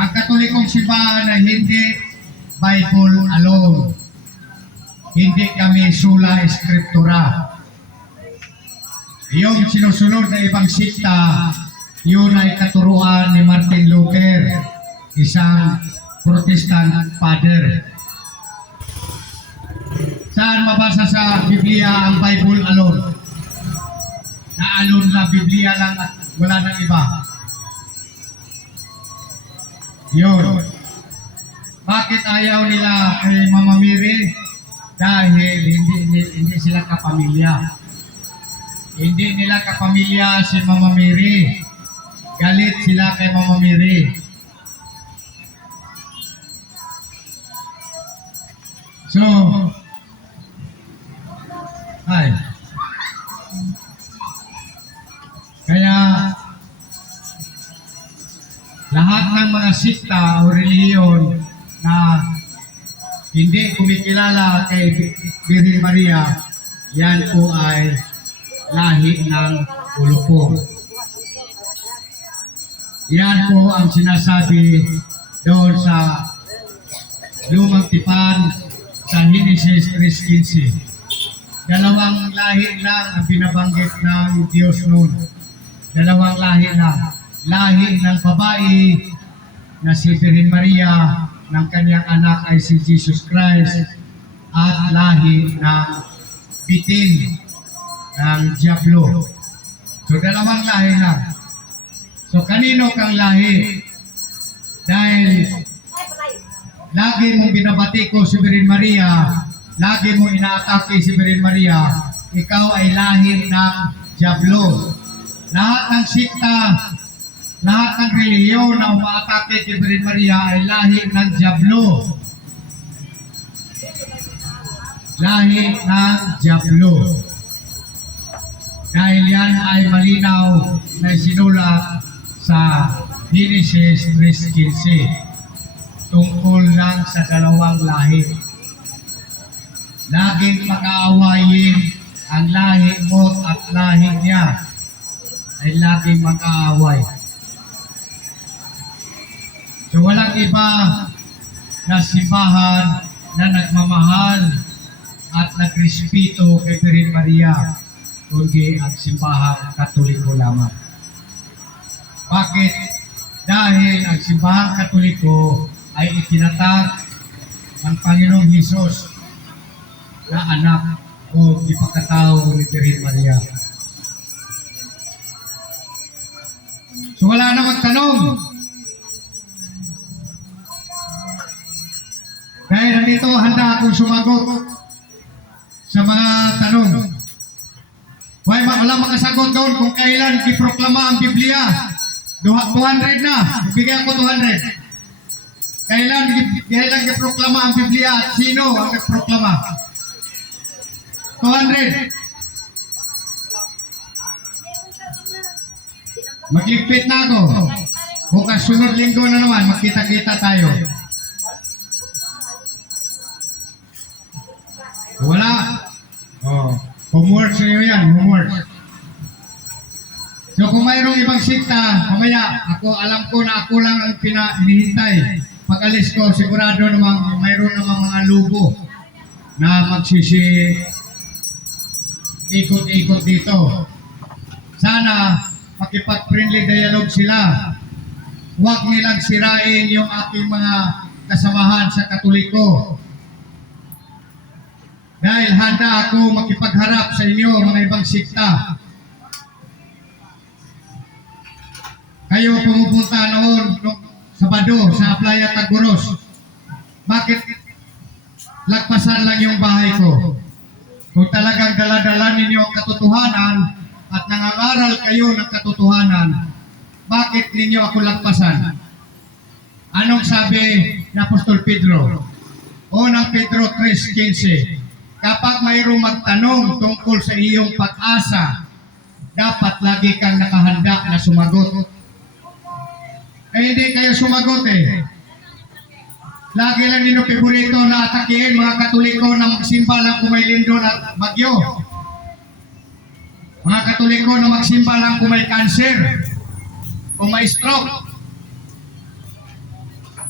Ang Katolikong simbahan ay hindi Bible alone. Hindi kami sola scriptura. Yung sinusunod na ibang sikta, yun ay katuruan ni Martin Luther, isang Protestant father. Saan mabasa sa Biblia ang Bible alone? Na alone na Biblia lang at wala nang iba. Yun. Bakit ayaw nila kay Mama Mary? Dahil hindi sila kapamilya. Hindi nila kapamilya si Mama Mary. Galit sila kay Mama Mary. So, kaya lahat ng mga sikta o relihiyon na hindi kumikilala kay Virgin Maria Yan po ay lahi ng Ulupong. Yan po ang sinasabi doon sa Lumang Tipan sa Genesis 3:15. Dalawang lahi lang ang binabanggit ng Diyos noon. Dalawang lahi lang. Lahi ng babae na si Virgin Maria, ng kanyang anak ay si Jesus Christ, at lahi ng bitin ng Diablo. So dalawang lahi lang. So kanino kang lahi? Dahil lagi mong binabati ko si Virgin Maria, lagi mong inaatake si Virgin Maria, ikaw ay lahi ng Diablo. Lahat ng sikta, lahat ng relihiyon na umaatake kay Virgin Maria ay lahi ng Diablo. Lahi ng Diablo. Dahil yan ay malinaw na isinulat sa Genesis 3:15 tungkol lang sa dalawang lahi. Laging mag-aawayin ang lahi mo at lahi niya ay laging mag-aaway. So walang iba na simbahan na nagmamahal at nagrespeto kay Virgin Maria, kundi ang simbahan Katoliko lamang. Bakit? Dahil ang simbahan Katoliko ay itinatag ng Panginoong Hesus na anak o ipagkatao ni Virgin Maria. So wala na magtanong. Dahil nandito handa akong sumagot sa mga tanong. Wala makasagot doon kung kailan iproklama ang Biblia. 200 na. Ibigay ako 200. Kailan iproklama ang Biblia at sino ang nagproklama? 200. Magligpit na ako. Bukas sunod linggo na naman, magkita-kita tayo. Wala. Oh, homework sa iyo yan, homework. So kung mayroong ibang sikta, mamaya, alam ko na ako lang ang hinihintay. Pag alis ko, sigurado namang mayroon namang mga lubo na ikot-ikot dito. Sana makipag-friendly dialogue sila. Huwag nilang sirain yung aking mga kasamahan sa Katoliko. Dahil handa ako makipagharap sa inyo, mga ibang sikta. Kayo pumupunta noon Sabado sa Playa Taguros. Bakit lagpasan lang yung bahay ko? Kung talagang dala-dala ninyo ang katotohanan at nangangaral kayo ng katotohanan, bakit ninyo ako lagpasan? Anong sabi ni Apostol Pedro? Unang Pedro 3:15. Kapag mayroong magtanong tungkol sa iyong pag-asa, dapat lagi kang nakahanda na sumagot. Hindi kayo sumagot eh. Lagi lang ninyo paborito na atakihin mga Katoliko na magsimba lang kung may lindol at bagyo. Mga Katoliko na magsimba lang kung may cancer o may stroke.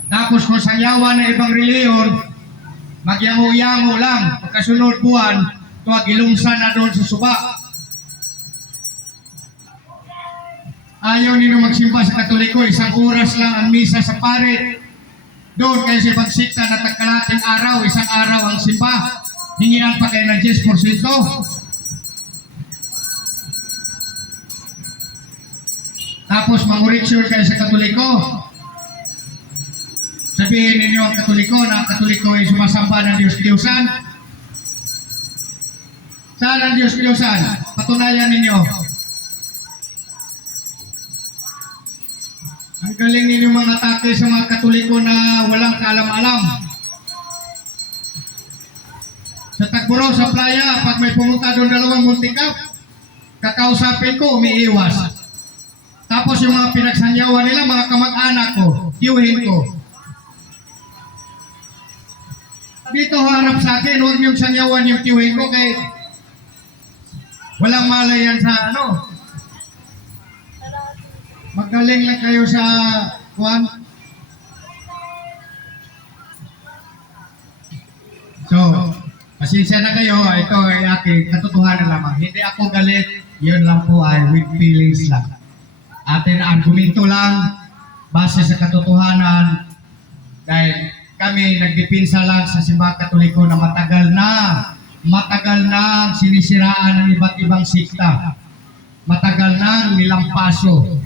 Tapos kung sayawan ng ibang reliyon, magyango-yango lang. Pagkasunod buwan, tuwag ilungsan na doon sa suba. Ayaw ninyo magsimba sa Katoliko, 1 oras lang ang misa sa pare. Doon kayo sa ibang sikta na tagkalating araw, 1 araw ang simba. Hinginan pa kayo ng 10%. Tapos manguriksyon kayo sa Katoliko. Sabihin ninyo ang Katoliko na ang Katoliko ay sumasamba ng Diyos-Diyosan. Saan ang Diyos-Diyosan? Patunayan ninyo. Ang galing ninyo mga atake sa mga Katoliko na walang kaalam-alam. Sa Tagburo, sa playa, pag may pumunta doon 2 multikap, kakausapin ko, umiiwas. Tapos yung mga pinagsanyawan nila, mga kamag-anak ko, tiyuhin ko. Dito harap sa akin, huwag niyong sanyawan yung tiyuhin ko kay Walang malay yan sa ano. Magaling lang kayo sa kuwan. So, pasensya na kayo. Ito ay aking katotohanan lamang. Hindi ako galit. Yun lang po ay with feelings lang. Atin argumento lang base sa katotohanan dahil kami nagdipinsa lang sa Simbahang Katoliko na matagal na sinisiraan ng iba't ibang sikta. Matagal na nilampaso.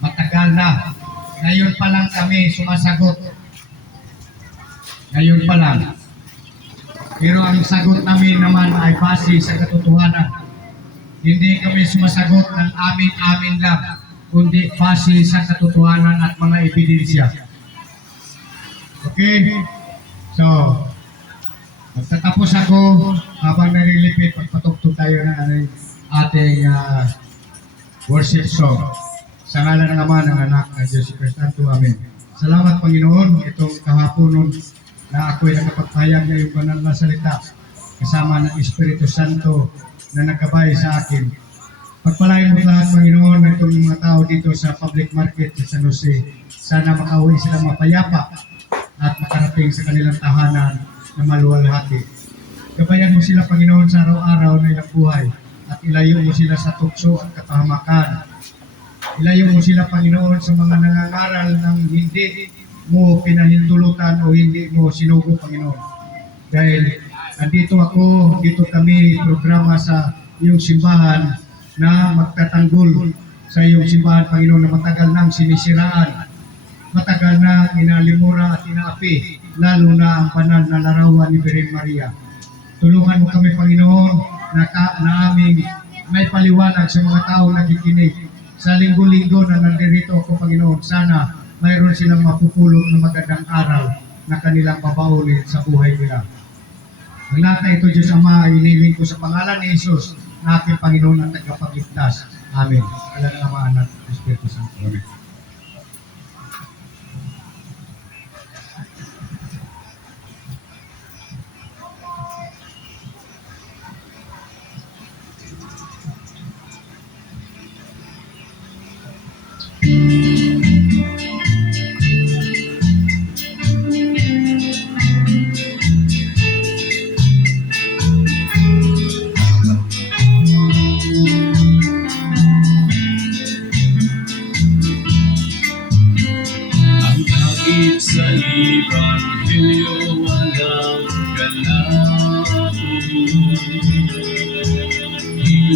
Matagal na. Ngayon pa lang kami sumasagot. Ngayon pa lang. Pero ang sagot namin naman ay base sa katotohanan. Hindi kami sumasagot ng amin-amin lang, kundi base sa katotohanan at mga ebidensya. Okay? So, magtatapos ako habang narilipit, pagpatugtog tayo ng ating worship song. Sa ngalan ng Ama, ng Anak, ng Diyos Kristo. Amen. Salamat Panginoon, itong kahaponon na ako'y nakapagpahayag ng iyong banal na salita kasama ng Espiritu Santo na nagkabay sa akin. Pagpalain mo lahat, Panginoon, ng itong mga tao dito sa public market sa San Jose. Sana makauwi sila mapayapa at makarating sa kanilang tahanan na maluwalhati. Gabayan mo sila, Panginoon, sa araw-araw na ilang buhay at ilayo mo sila sa tukso at kapahamakan. Ilayo mo sila, Panginoon, sa mga nangangaral ng hindi mo pinahintulutan o hindi mo sinugo, Panginoon. Dahil andito ako, dito kami programa sa iyong simbahan na magtatanggol sa iyong simbahan, Panginoon, na matagal nang sinisiraan, matagal na inalimura at inaapi, lalo na ang banal na larawan ni Birhen Maria. Tulungan mo kami, Panginoon, na aming may paliwanag sa mga tao na nakikinig. Sa linggo-linggo na nandirito ako, Panginoon, sana mayroon silang mapupulot ng magandang aral na kanilang babaunin sa buhay nila. Ang lahat na ito, Diyos Ama, iniling ko sa pangalan ni Jesus, na aking Panginoon at tagapagligtas. Amen. Alam ng Ama, Anak, at Espiritu Santo. Amen. Ang hagit sa Ebanghelyo walang galato.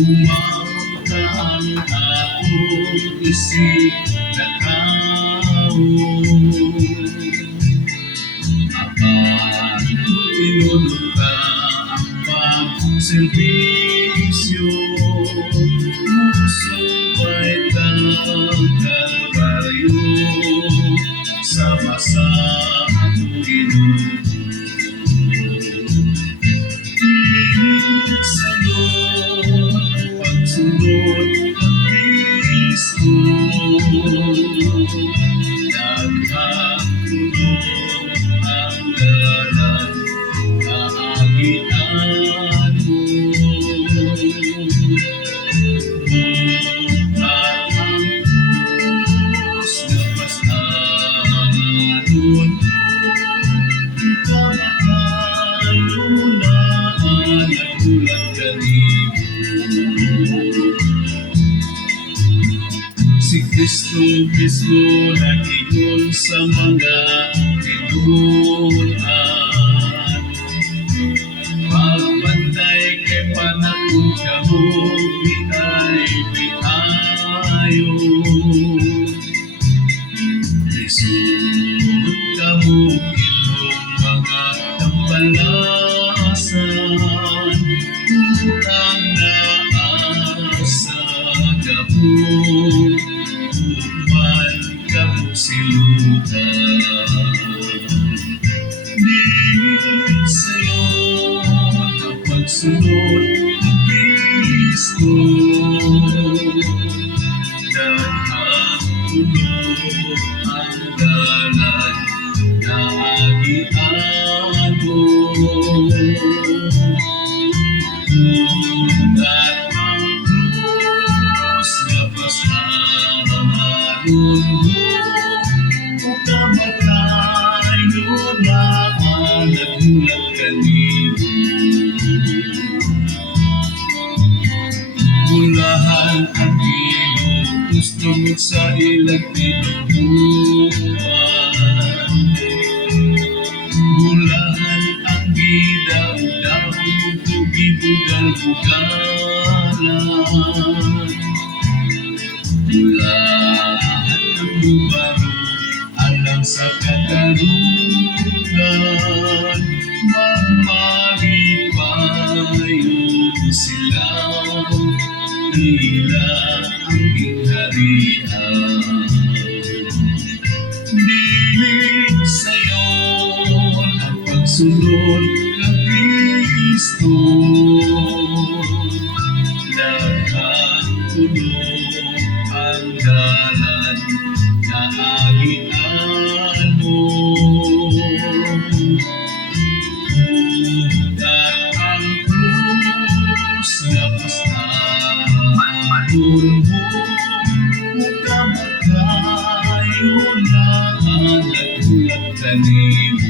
Umawta ang akong isip na tao. Apat pinunod ka ang pagservisyo. Pusong baitang Kalbaryo. Sama-sa atong Pilit sa'yo ang pagsunod ng Kristo. Naghakulog ang dalan, kaagian mo. At ang Diyos na pasanon, kamakayo na nagulang kalibo. Si Kristo mismo nagingon sa mga tinunan. Pagbantay kay panahon kamo, binay-binayo. Isunod kamo ilong mga tambalasan. Urang na asa gabo, uman kamo silutan. Di sa'yo ang pagsunod ng Kristo. Naghakulog ang dalan, naagian mo. At ang sa ilang pinupuan. Bulan ang gidaw-daw, bugi-bugal-bugalan. Bulahan ng bubaro, alang sa katarungan. Mamalipayo sila, ila ang ginharian. Dilig sa'yo ang pagsunod ng Kristo. Daghang tulong ang dalan na agian mo. Bugat ang krus na bastahan mo. Muka-makayo na ang nagulak kanimo.